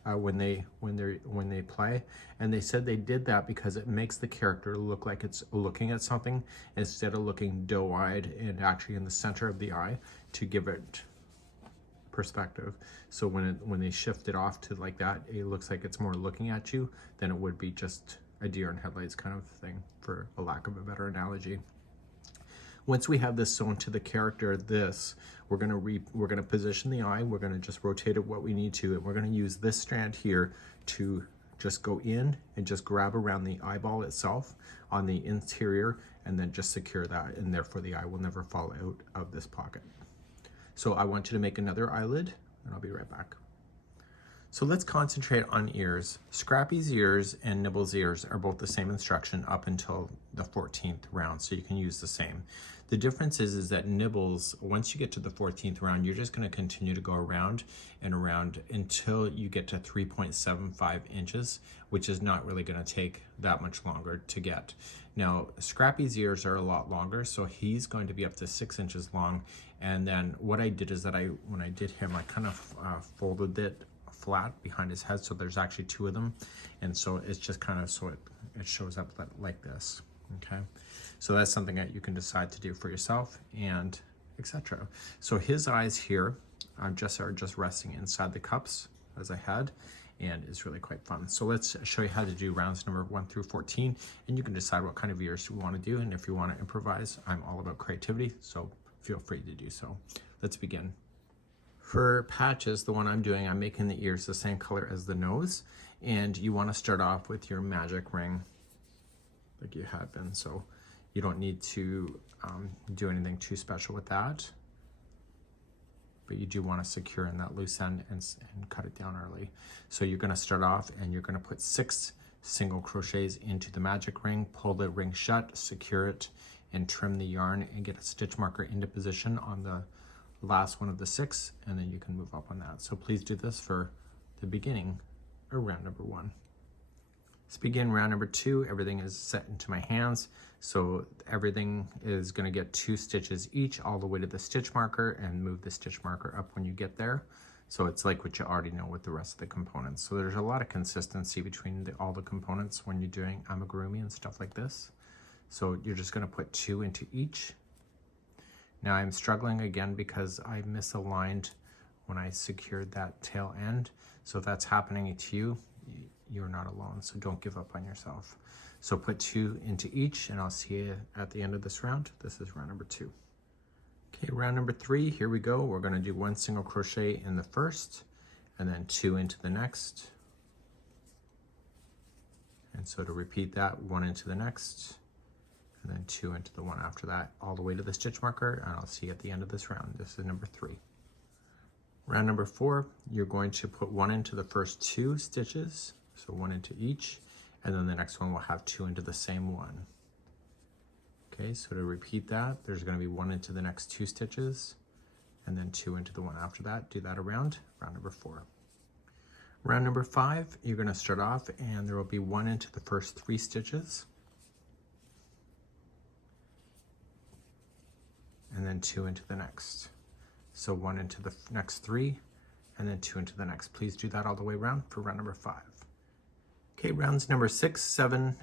when they play, and they said they did that because it makes the character look like it's looking at something instead of looking doe-eyed and actually in the center of the eye, to give it perspective. So when they shift it off to like that, it looks like it's more looking at you than it would be just a deer in headlights kind of thing, for a lack of a better analogy. Once we have this sewn to the character, we're gonna position the eye, we're gonna just rotate it what we need to, and we're gonna use this strand here to just go in and just grab around the eyeball itself on the interior, and then just secure that, and therefore the eye will never fall out of this pocket. So I want you to make another eyelid, and I'll be right back. So let's concentrate on ears. Scrappy's ears and Nibbles' ears are both the same instruction up until the 14th round, so you can use the same. The difference is that Nibbles, once you get to the 14th round, you're just going to continue to go around and around until you get to 3.75 inches, which is not really going to take that much longer to get. Now, Scrappy's ears are a lot longer, so he's going to be up to 6 inches long. And then what I did is that when I did him, I kind of folded it flat behind his head, so there's actually 2 of them, and so it's just kind of so it shows up like this. Okay, so that's something that you can decide to do for yourself, and etc. So his eyes here, are just resting inside the cups as I had, and it's really quite fun. So let's show you how to do rounds number 1 through 14, and you can decide what kind of ears you want to do, and if you want to improvise, I'm all about creativity, so feel free to do so. Let's begin. For patches, the one I'm doing, I'm making the ears the same color as the nose, and you want to start off with your magic ring like you have been, so you don't need to do anything too special with that, but you do want to secure in that loose end and cut it down early. So you're going to start off and you're going to put 6 single crochets into the magic ring, pull the ring shut, secure it, and trim the yarn and get a stitch marker into position on the last one of the 6, and then you can move up on that. So please do this for the beginning or round number 1. Let's begin round number 2. Everything is set into my hands, so everything is going to get 2 stitches each all the way to the stitch marker, and move the stitch marker up when you get there. So it's like what you already know with the rest of the components. So there's a lot of consistency between all the components when you're doing amigurumi and stuff like this. So you're just going to put 2 into each. Now I'm struggling again because I misaligned when I secured that tail end. So if that's happening to you, you're not alone, so don't give up on yourself. So put 2 into each, and I'll see you at the end of this round. This is round number 2. Okay, round number 3, here we go. We're going to do 1 single crochet in the first, and then 2 into the next. And so to repeat that, 1 into the next, and then 2 into the one after that, all the way to the stitch marker, and I'll see you at the end of this round. This is number 3. Round number 4, you're going to put 1 into the first 2 stitches, so 1 into each, and then the next one will have 2 into the same one. Okay, so to repeat that, there's going to be 1 into the next 2 stitches, and then 2 into the one after that. Do that around round number 4. Round number 5, you're going to start off, and there will be 1 into the first 3 stitches, and then 2 into the next. So 1 into the next 3, and then 2 into the next. Please do that all the way around for round number 5. Okay, rounds number 6, 7,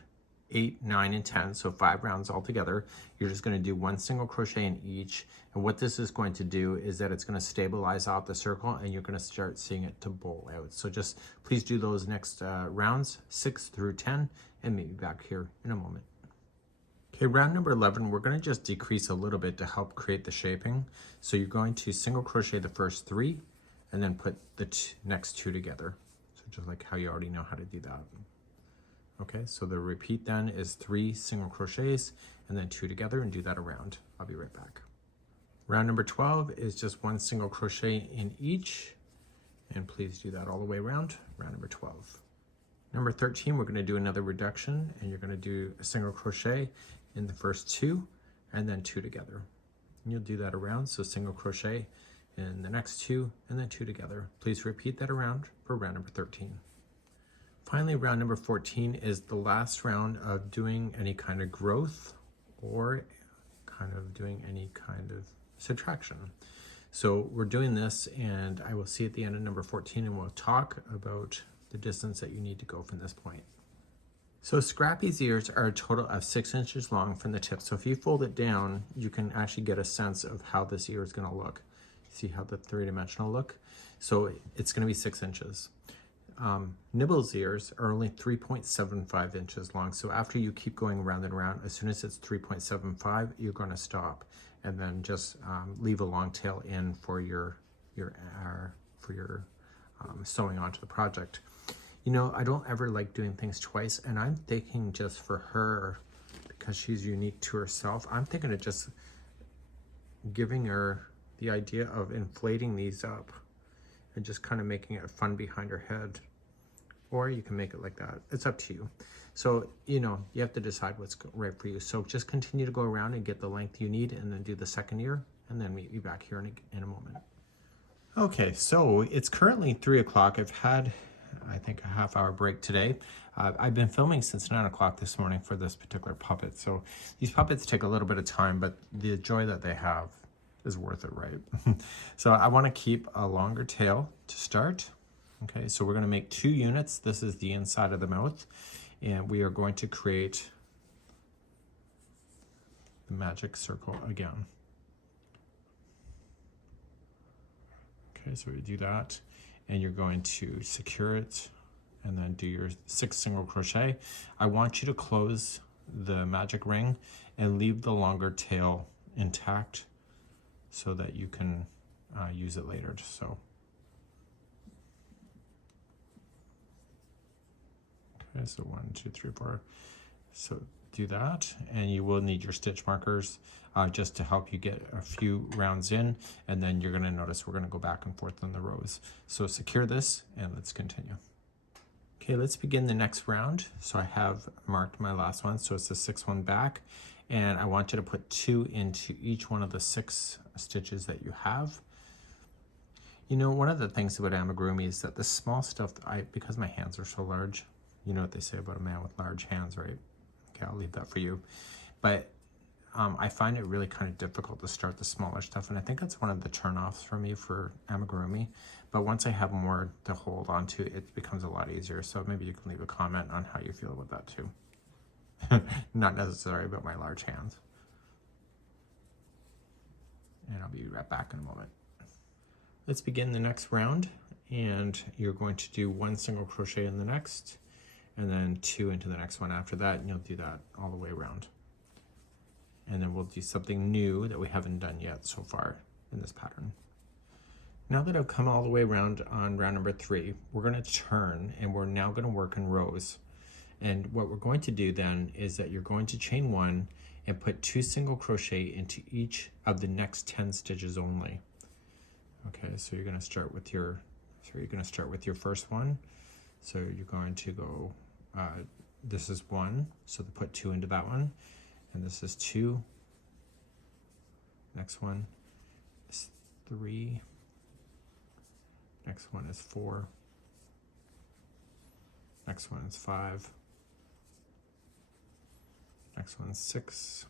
8, 9, and 10, so 5 rounds altogether. You're just going to do 1 single crochet in each, and what this is going to do is that it's going to stabilize out the circle, and you're going to start seeing it to bowl out. So just please do those next rounds, 6 through 10, and meet me back here in a moment. Okay, round number 11, we're going to just decrease a little bit to help create the shaping. So you're going to single crochet the first 3, and then put the next 2 together. So just like how you already know how to do that. Okay, so the repeat then is 3 single crochets and then 2 together, and do that around. I'll be right back. Round number 12 is just 1 single crochet in each, and please do that all the way around, round number 12. Number 13, we're going to do another reduction, and you're going to do a single crochet in the first 2 and then 2 together. And you'll do that around, so single crochet in the next 2 and then 2 together. Please repeat that around for round number 13. Finally, round number 14 is the last round of doing any kind of growth or kind of doing any kind of subtraction. So we're doing this, and I will see at the end of number 14, and we'll talk about the distance that you need to go from this point. So Scrappy's ears are a total of 6 inches long from the tip. So if you fold it down, you can actually get a sense of how this ear is going to look. See how the 3-dimensional look? So it's going to be 6 inches. Nibbles' ears are only 3.75 inches long. So after you keep going round and round, as soon as it's 3.75, you're going to stop, and then just leave a long tail in for your sewing onto the project. You know, I don't ever like doing things twice, and I'm thinking just for her, because she's unique to herself, I'm thinking of just giving her the idea of inflating these up and just kind of making it fun behind her head. Or you can make it like that. It's up to you. So, you know, you have to decide what's right for you. So just continue to go around and get the length you need, and then do the second ear, and then meet you back here in a moment. Okay, so it's currently 3 o'clock. I've had, I think, a half-hour break today. I've been filming since 9 o'clock this morning for this particular puppet. So these puppets take a little bit of time, but the joy that they have is worth it, right? So I want to keep a longer tail to start. Okay, so we're going to make 2 units. This is the inside of the mouth, and we are going to create the magic circle again. Okay, so we do that, and you're going to secure it and then do your 6 single crochet. I want you to close the magic ring and leave the longer tail intact so that you can use it later. So okay, so 1, 2, 3, 4. So do that, and you will need your stitch markers just to help you get a few rounds in, and then you're going to notice we're going to go back and forth on the rows. So secure this and let's continue. Okay, let's begin the next round. So I have marked my last one, so it's the 6th one back, and I want you to put 2 into each one of the 6 stitches that you have. You know, one of the things about amigurumi is that the small stuff, because my hands are so large, you know what they say about a man with large hands, right? Okay, I'll leave that for you. But I find it really kind of difficult to start the smaller stuff, and I think that's one of the turnoffs for me for amigurumi. But once I have more to hold on to, it becomes a lot easier. So maybe you can leave a comment on how you feel about that too. Not necessarily about my large hands. And I'll be right back in a moment. Let's begin the next round, and you're going to do 1 single crochet in the next, and then 2 into the next one after that, and you'll do that all the way around. And then we'll do something new that we haven't done yet so far in this pattern. Now that I've come all the way around on round number 3, we're going to turn, and we're now going to work in rows. And what we're going to do then is that you're going to chain 1 and put 2 single crochet into each of the next 10 stitches only. Okay, so you're going to start with your first one. So you're going to go, this is 1, so to put 2 into that one, and this is 2. Next one is 3. Next one is 4. Next one is 5. Next one's 6.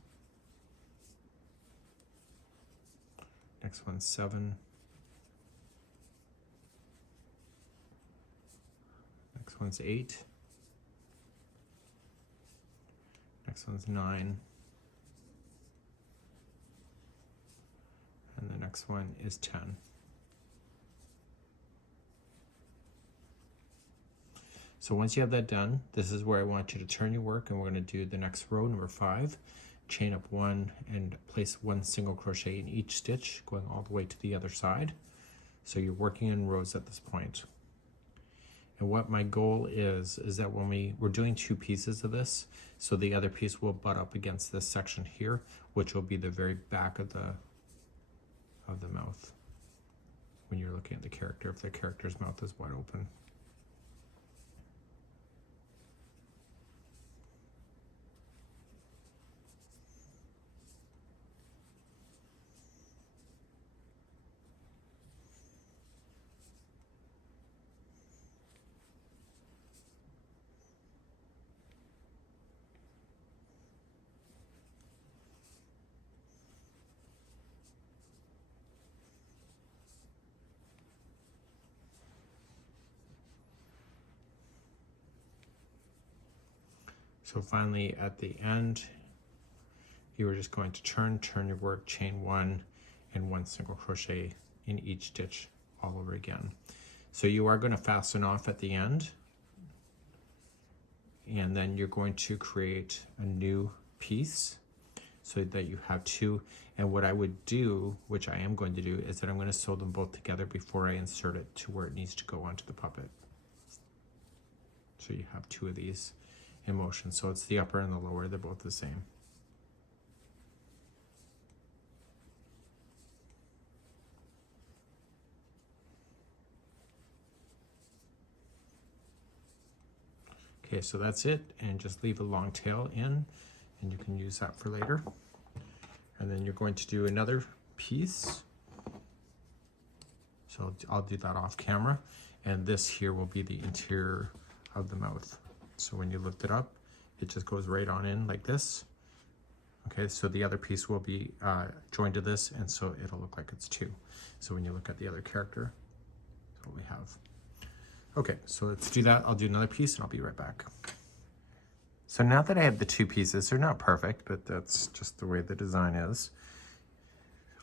Next one's 7. Next one's 8. Next one's 9. And the next one is 10. So once you have that done, this is where I want you to turn your work, and we're going to do the next row, number 5. Chain up 1 and place 1 single crochet in each stitch, going all the way to the other side. So you're working in rows at this point. And what my goal is that when we're doing 2 pieces of this, so the other piece will butt up against this section here, which will be the very back of the mouth when you're looking at the character, if the character's mouth is wide open. So finally at the end, you are just going to turn your work, chain 1 and 1 single crochet in each stitch all over again. So you are going to fasten off at the end, and then you're going to create a new piece so that you have 2. And what I would do, which I am going to do, is that I'm going to sew them both together before I insert it to where it needs to go onto the puppet. So you have 2 of these in motion. So it's the upper and the lower, they're both the same. Okay, so that's it, and just leave a long tail in, and you can use that for later. And then you're going to do another piece. So I'll do that off camera, and this here will be the interior of the mouth. So when you lift it up, it just goes right on in like this. Okay, so the other piece will be joined to this, and so it'll look like it's 2. So when you look at the other character, that's what we have. Okay, so let's do that. I'll do another piece and I'll be right back. So now that I have the 2 pieces, they're not perfect, but that's just the way the design is.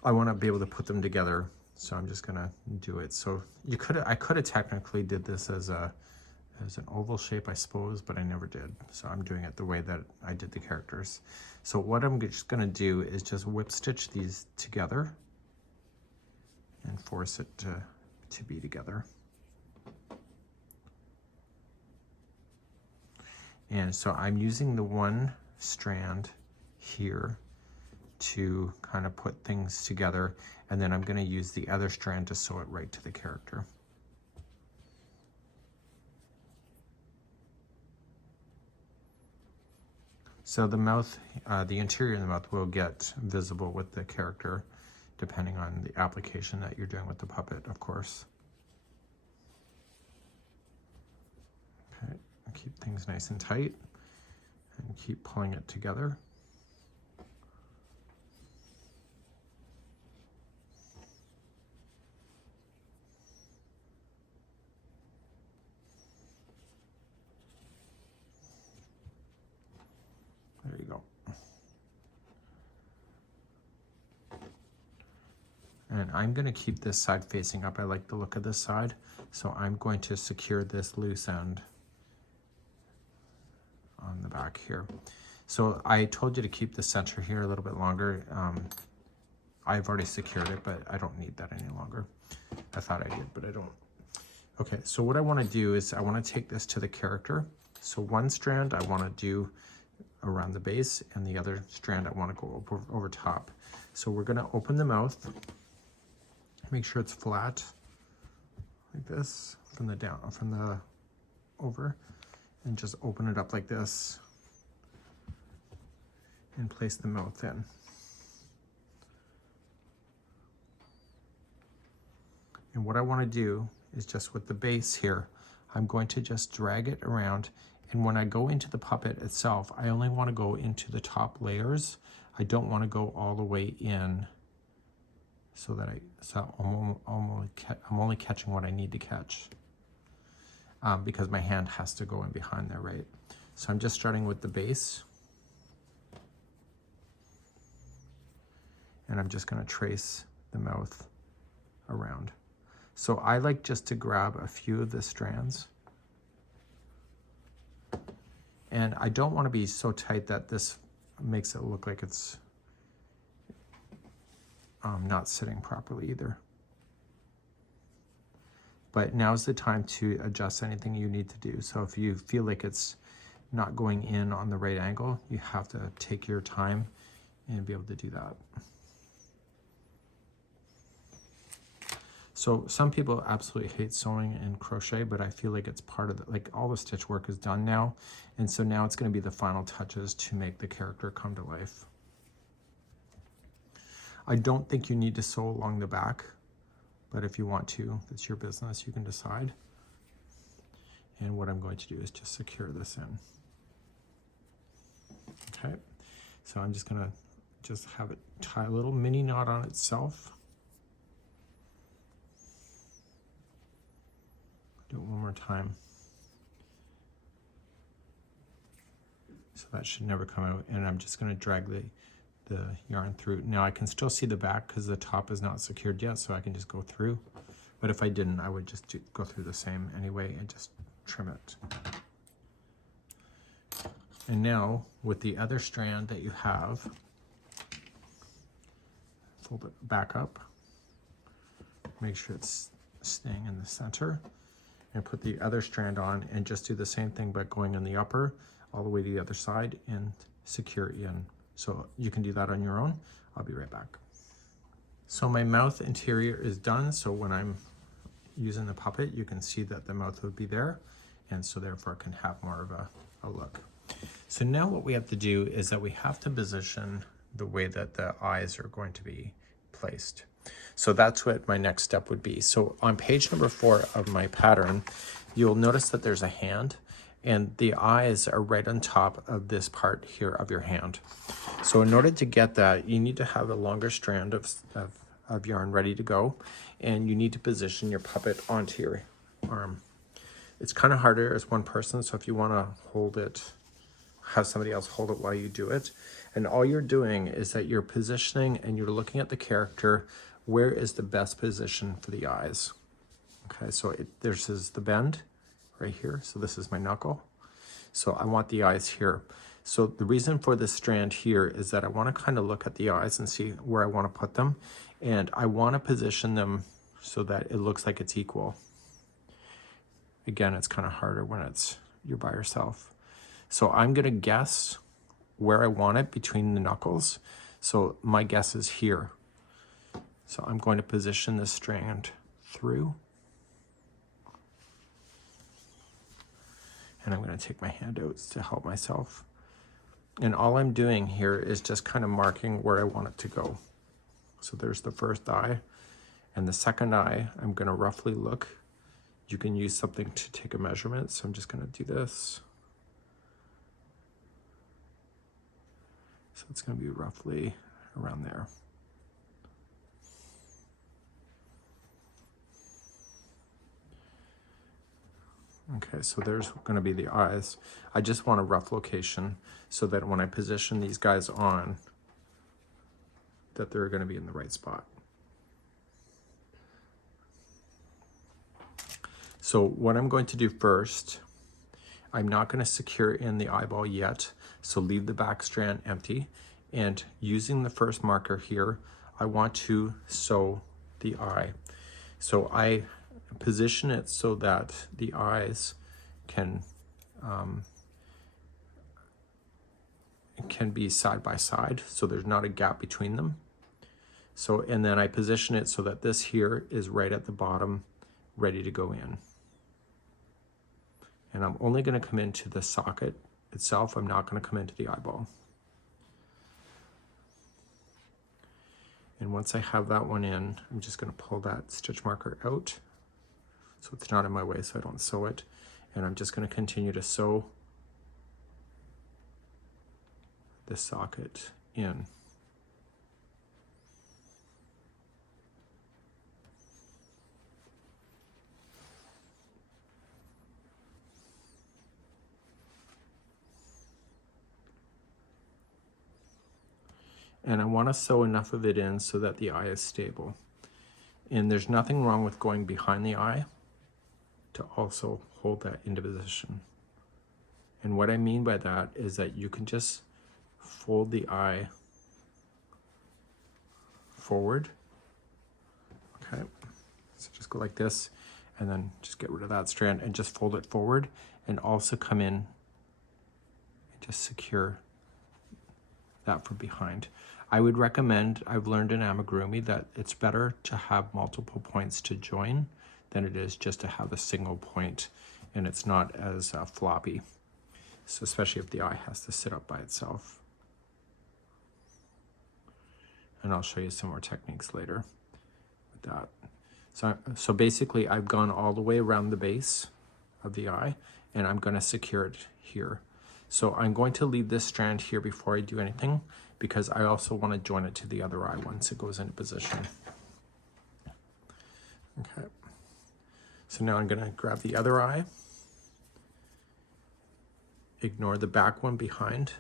I want to be able to put them together So I'm just gonna do it. So I could have technically did this as an oval shape, I suppose, but I never did. So I'm doing it the way that I did the characters. So what I'm just gonna do is just whip stitch these together and force it to be together. And so I'm using the one strand here to kind of put things together, and then I'm going to use the other strand to sew it right to the character. So the mouth, the interior of the mouth will get visible with the character depending on the application that you're doing with the puppet, of course. Okay, keep things nice and tight and keep pulling it together. There you go. And I'm going to keep this side facing up. I like the look of this side. So I'm going to secure this loose end on the back here. So I told you to keep the center here a little bit longer. I've already secured it, but I don't need that any longer. I thought I did, but I don't. Okay, so what I want to do is I want to take this to the character. So one strand I want to do around the base, and the other strand I want to go over top. So we're going to open the mouth, make sure it's flat like this from the over, and just open it up like this and place the mouth in. And what I want to do is just with the base here, I'm going to just drag it around. And when I go into the puppet itself, I only want to go into the top layers. I don't want to go all the way in so that I'm only catching what I need to catch because my hand has to go in behind there, right? So I'm just starting with the base. And I'm just going to trace the mouth around. So I like just to grab a few of the strands. And I don't want to be so tight that this makes it look like it's not sitting properly either. But now's the time to adjust anything you need to do. So if you feel like it's not going in on the right angle, you have to take your time and be able to do that. So some people absolutely hate sewing and crochet, but I feel like it's part of like all the stitch work is done now. And so now it's going to be the final touches to make the character come to life. I don't think you need to sew along the back, but if you want to, it's your business, you can decide. And what I'm going to do is just secure this in. Okay, so I'm just going to have it tie a little mini knot on itself. Do it one more time. So that should never come out. And I'm just going to drag the yarn through. Now I can still see the back because the top is not secured yet, so I can just go through. But if I didn't, I would just go through the same anyway and just trim it. And now with the other strand that you have, fold it back up, make sure it's staying in the center, and put the other strand on and just do the same thing but going in the upper all the way to the other side and secure in. So you can do that on your own. I'll be right back. So my mouth interior is done. So when I'm using the puppet, you can see that the mouth would be there. And so therefore it can have more of a look. So now what we have to do is that we have to position the way that the eyes are going to be placed. So that's what my next step would be. So on page number 4 of my pattern, you'll notice that there's a hand and the eyes are right on top of this part here of your hand. So in order to get that, you need to have a longer strand of yarn ready to go, and you need to position your puppet onto your arm. It's kind of harder as one person, so if you want to hold it, have somebody else hold it while you do it. And all you're doing is that you're positioning and you're looking at the character where is the best position for the eyes. Okay, so this is the bend right here. So this is my knuckle. So I want the eyes here. So the reason for this strand here is that I want to kind of look at the eyes and see where I want to put them. And I want to position them so that it looks like it's equal. Again, it's kind of harder when you're by yourself. So I'm going to guess where I want it between the knuckles. So my guess is here. So I'm going to position this strand through. And I'm going to take my hand out to help myself. And all I'm doing here is just kind of marking where I want it to go. So there's the first eye. And the second eye, I'm going to roughly look. You can use something to take a measurement. So I'm just going to do this. So it's going to be roughly around there. Okay, so there's going to be the eyes. I just want a rough location so that when I position these guys on, that they're going to be in the right spot. So what I'm going to do first, I'm not going to secure in the eyeball yet, so leave the back strand empty. And using the first marker here, I want to sew the eye. So I position it so that the eyes can be side by side, so there's not a gap between them. So, and then I position it so that this here is right at the bottom, ready to go in. And I'm only going to come into the socket itself. I'm not going to come into the eyeball. And once I have that one in, I'm just going to pull that stitch marker out so it's not in my way, so I don't sew it. And I'm just going to continue to sew this socket in. And I want to sew enough of it in so that the eye is stable. And there's nothing wrong with going behind the eye to also hold that into position. And what I mean by that is that you can just fold the eye forward. Okay, so just go like this and then just get rid of that strand and just fold it forward, and also come in and just secure that from behind. I would recommend, I've learned in amigurumi that it's better to have multiple points to join than it is just to have a single point, and it's not as floppy. So especially if the eye has to sit up by itself. And I'll show you some more techniques later with that. So basically I've gone all the way around the base of the eye, and I'm going to secure it here. So I'm going to leave this strand here before I do anything, because I also want to join it to the other eye once it goes into position. Okay. So now I'm going to grab the other eye. Ignore the back one behind.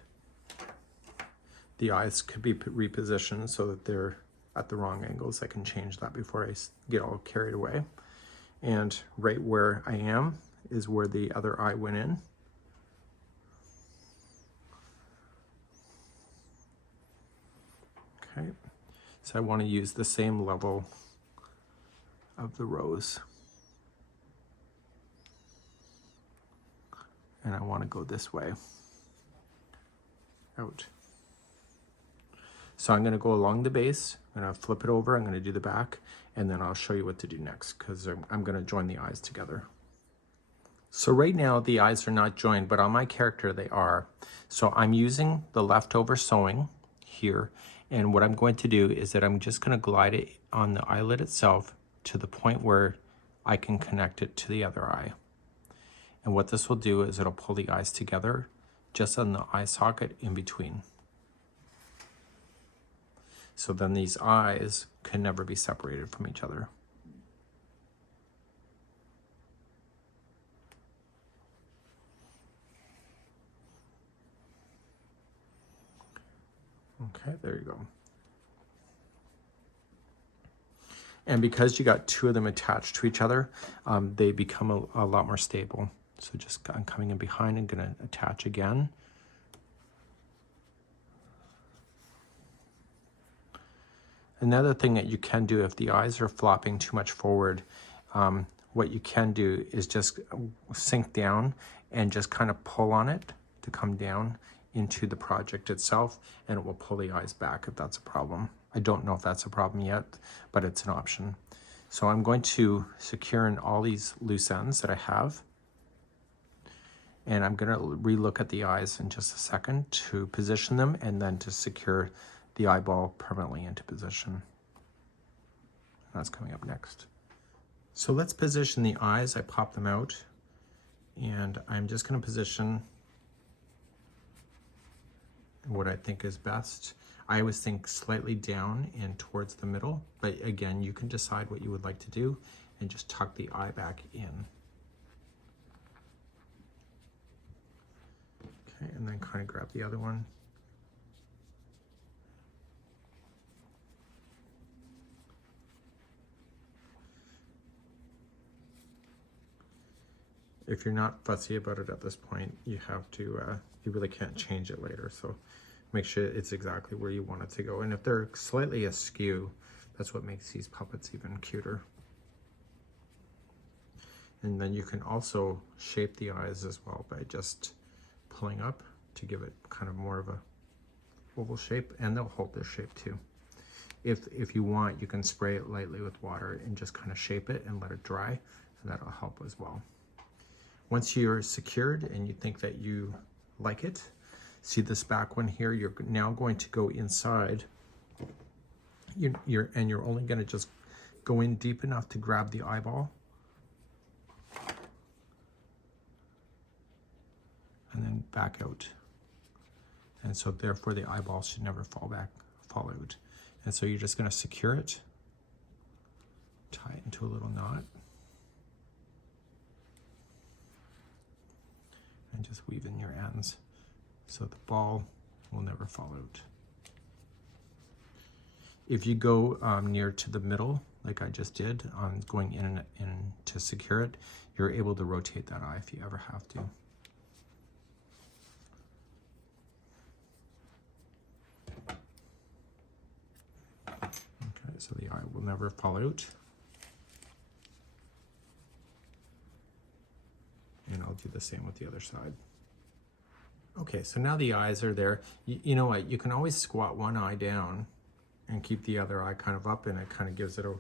The eyes could be repositioned so that they're at the wrong angles. I can change that before I get all carried away. And right where I am is where the other eye went in. Okay, so I want to use the same level of the rows. And I want to go this way, out. So I'm going to go along the base, I'm going to flip it over, I'm going to do the back, and then I'll show you what to do next, because I'm going to join the eyes together. So right now the eyes are not joined, but on my character they are. So I'm using the leftover sewing here, and what I'm going to do is that I'm just going to glide it on the eyelid itself to the point where I can connect it to the other eye. And what this will do is it'll pull the eyes together just on the eye socket in between. So then these eyes can never be separated from each other. Okay, there you go. And because you got two of them attached to each other, they become a lot more stable. So just I'm coming in behind and gonna attach again. Another thing that you can do if the eyes are flopping too much forward, what you can do is just sink down and just kind of pull on it to come down into the project itself, and it will pull the eyes back if that's a problem. I don't know if that's a problem yet, but it's an option. So I'm going to secure in all these loose ends that I have, and I'm going to relook at the eyes in just a second to position them and then to secure the eyeball permanently into position. That's coming up next. So let's position the eyes. I pop them out, and I'm just going to position what I think is best. I always think slightly down and towards the middle, but again, you can decide what you would like to do and just tuck the eye back in. Okay, and then kind of grab the other one. If you're not fussy about it at this point, you have to, you really can't change it later. So make sure it's exactly where you want it to go. And if they're slightly askew, that's what makes these puppets even cuter. And then you can also shape the eyes as well by just pulling up to give it kind of more of a oval shape, and they'll hold their shape too. If you want, you can spray it lightly with water and just kind of shape it and let it dry, and that'll help as well. Once you're secured and you think that you like it, see this back one here, you're now going to go inside. You're only going to just go in deep enough to grab the eyeball. And then back out. And so therefore the eyeball should never fall out. And so you're just going to secure it, tie it into a little knot, and just weave in your ends so the ball will never fall out. If you go near to the middle, like I just did, going in and to secure it, you're able to rotate that eye if you ever have to. Okay, so the eye will never fall out. And I'll do the same with the other side. Okay, so now the eyes are there. You know what, you can always squat one eye down and keep the other eye kind of up, and it kind of gives it a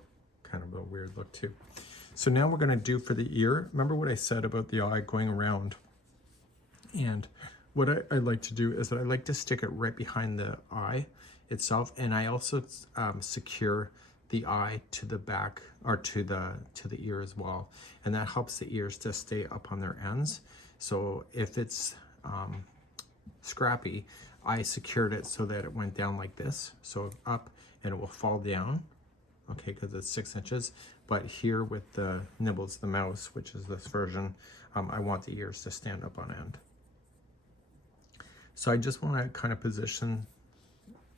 kind of a weird look too. So now we're gonna do for the ear. Remember what I said about the eye going around? And what I like to do is that I like to stick it right behind the eye itself, and I also secure the eye to the back, or to the ear as well, and that helps the ears to stay up on their ends. So if it's Scrappy, I secured it so that it went down like this, so up, and it will fall down, okay, because it's 6 inches. But here with the Nibbles, the mouse, which is this version, I want the ears to stand up on end. So I just want to kind of position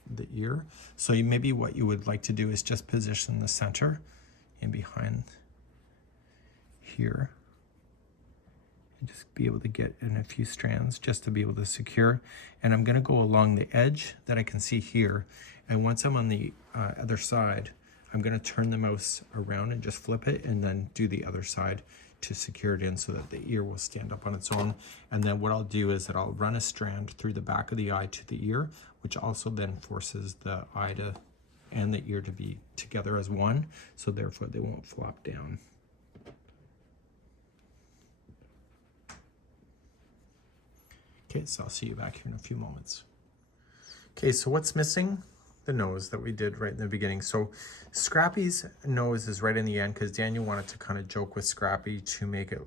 the ear. So maybe what you would like to do is just position the center and behind here, and just be able to get in a few strands just to be able to secure. And I'm going to go along the edge that I can see here, and once I'm on the other side, I'm going to turn the mouse around and just flip it, and then do the other side to secure it in so that the ear will stand up on its own. And then what I'll do is that I'll run a strand through the back of the eye to the ear, which also then forces the eye to and the ear to be together as one, so therefore they won't flop down. Okay, so I'll see you back here in a few moments. Okay, so what's missing? The nose that we did right in the beginning. So Scrappy's nose is right in the end, because Daniel wanted to kind of joke with Scrappy to make it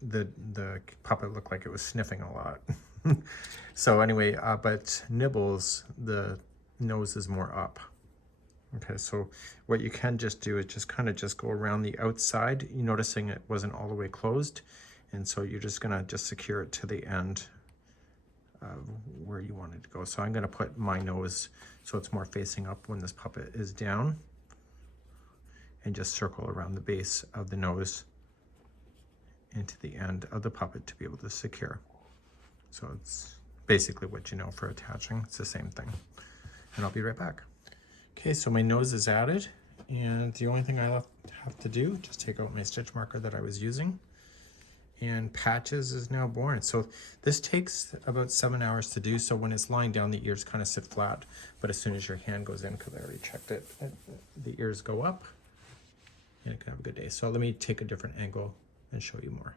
the puppet look like it was sniffing a lot. So anyway, but Nibbles, the nose is more up. Okay, so what you can just do is just kind of just go around the outside. You're noticing it wasn't all the way closed, and so you're just gonna just secure it to the end of where you want it to go. So I'm going to put my nose so it's more facing up when this puppet is down, and just circle around the base of the nose into the end of the puppet to be able to secure. So it's basically what you know for attaching. It's the same thing. And I'll be right back. Okay, so my nose is added, and the only thing I have to do, just take out my stitch marker that I was using, and Patches is now born. So this takes about 7 hours to do. So when it's lying down, the ears kind of sit flat, but as soon as your hand goes in, because I already checked it, the ears go up, and it can have a good day. So let me take a different angle and show you more.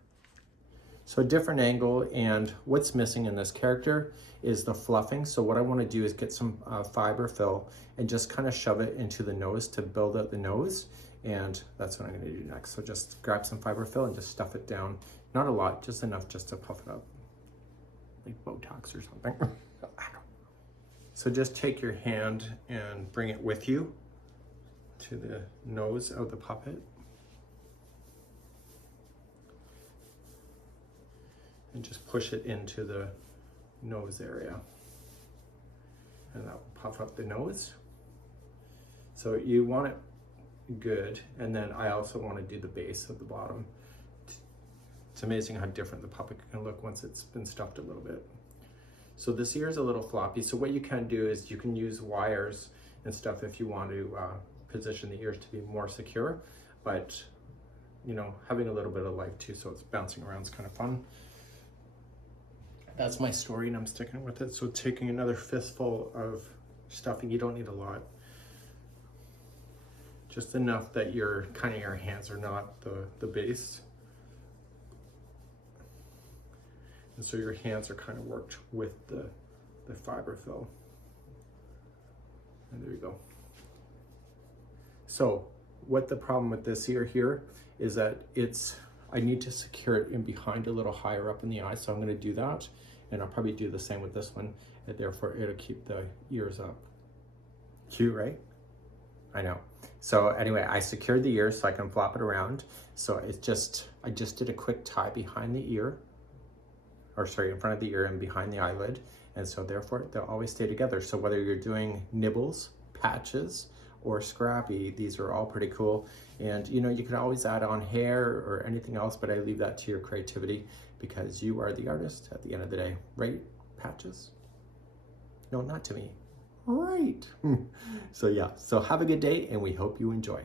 So a different angle, and what's missing in this character is the fluffing. So what I want to do is get some fiber fill and just kind of shove it into the nose to build out the nose, and that's what I'm going to do next. So just grab some fiber fill and just stuff it down. Not a lot, just enough just to puff it up, like Botox or something. So just take your hand and bring it with you to the nose of the puppet. And just push it into the nose area. And that will puff up the nose. So you want it good. And then I also want to do the base of the bottom. It's amazing how different the puppet can look once it's been stuffed a little bit. So this ear is a little floppy. So what you can do is you can use wires and stuff if you want to position the ears to be more secure. But, you know, having a little bit of life too, so it's bouncing around is kind of fun. That's my story, and I'm sticking with it. So taking another fistful of stuffing, you don't need a lot. Just enough that your hands are not the base. And so your hands are kind of worked with the fiber fill. And there you go. So what the problem with this ear here is that I need to secure it in behind a little higher up in the eye. So I'm going to do that. And I'll probably do the same with this one. And therefore it'll keep the ears up. Cute, right? I know. So anyway, I secured the ear so I can flop it around. So I just did a quick tie behind the ear. Or sorry, in front of the ear and behind the eyelid. And so therefore they'll always stay together. So whether you're doing Nibbles, Patches, or Scrappy, these are all pretty cool. And you know, you can always add on hair or anything else, but I leave that to your creativity because you are the artist at the end of the day. Right, Patches? No, not to me. Right. So yeah, so have a good day and we hope you enjoy.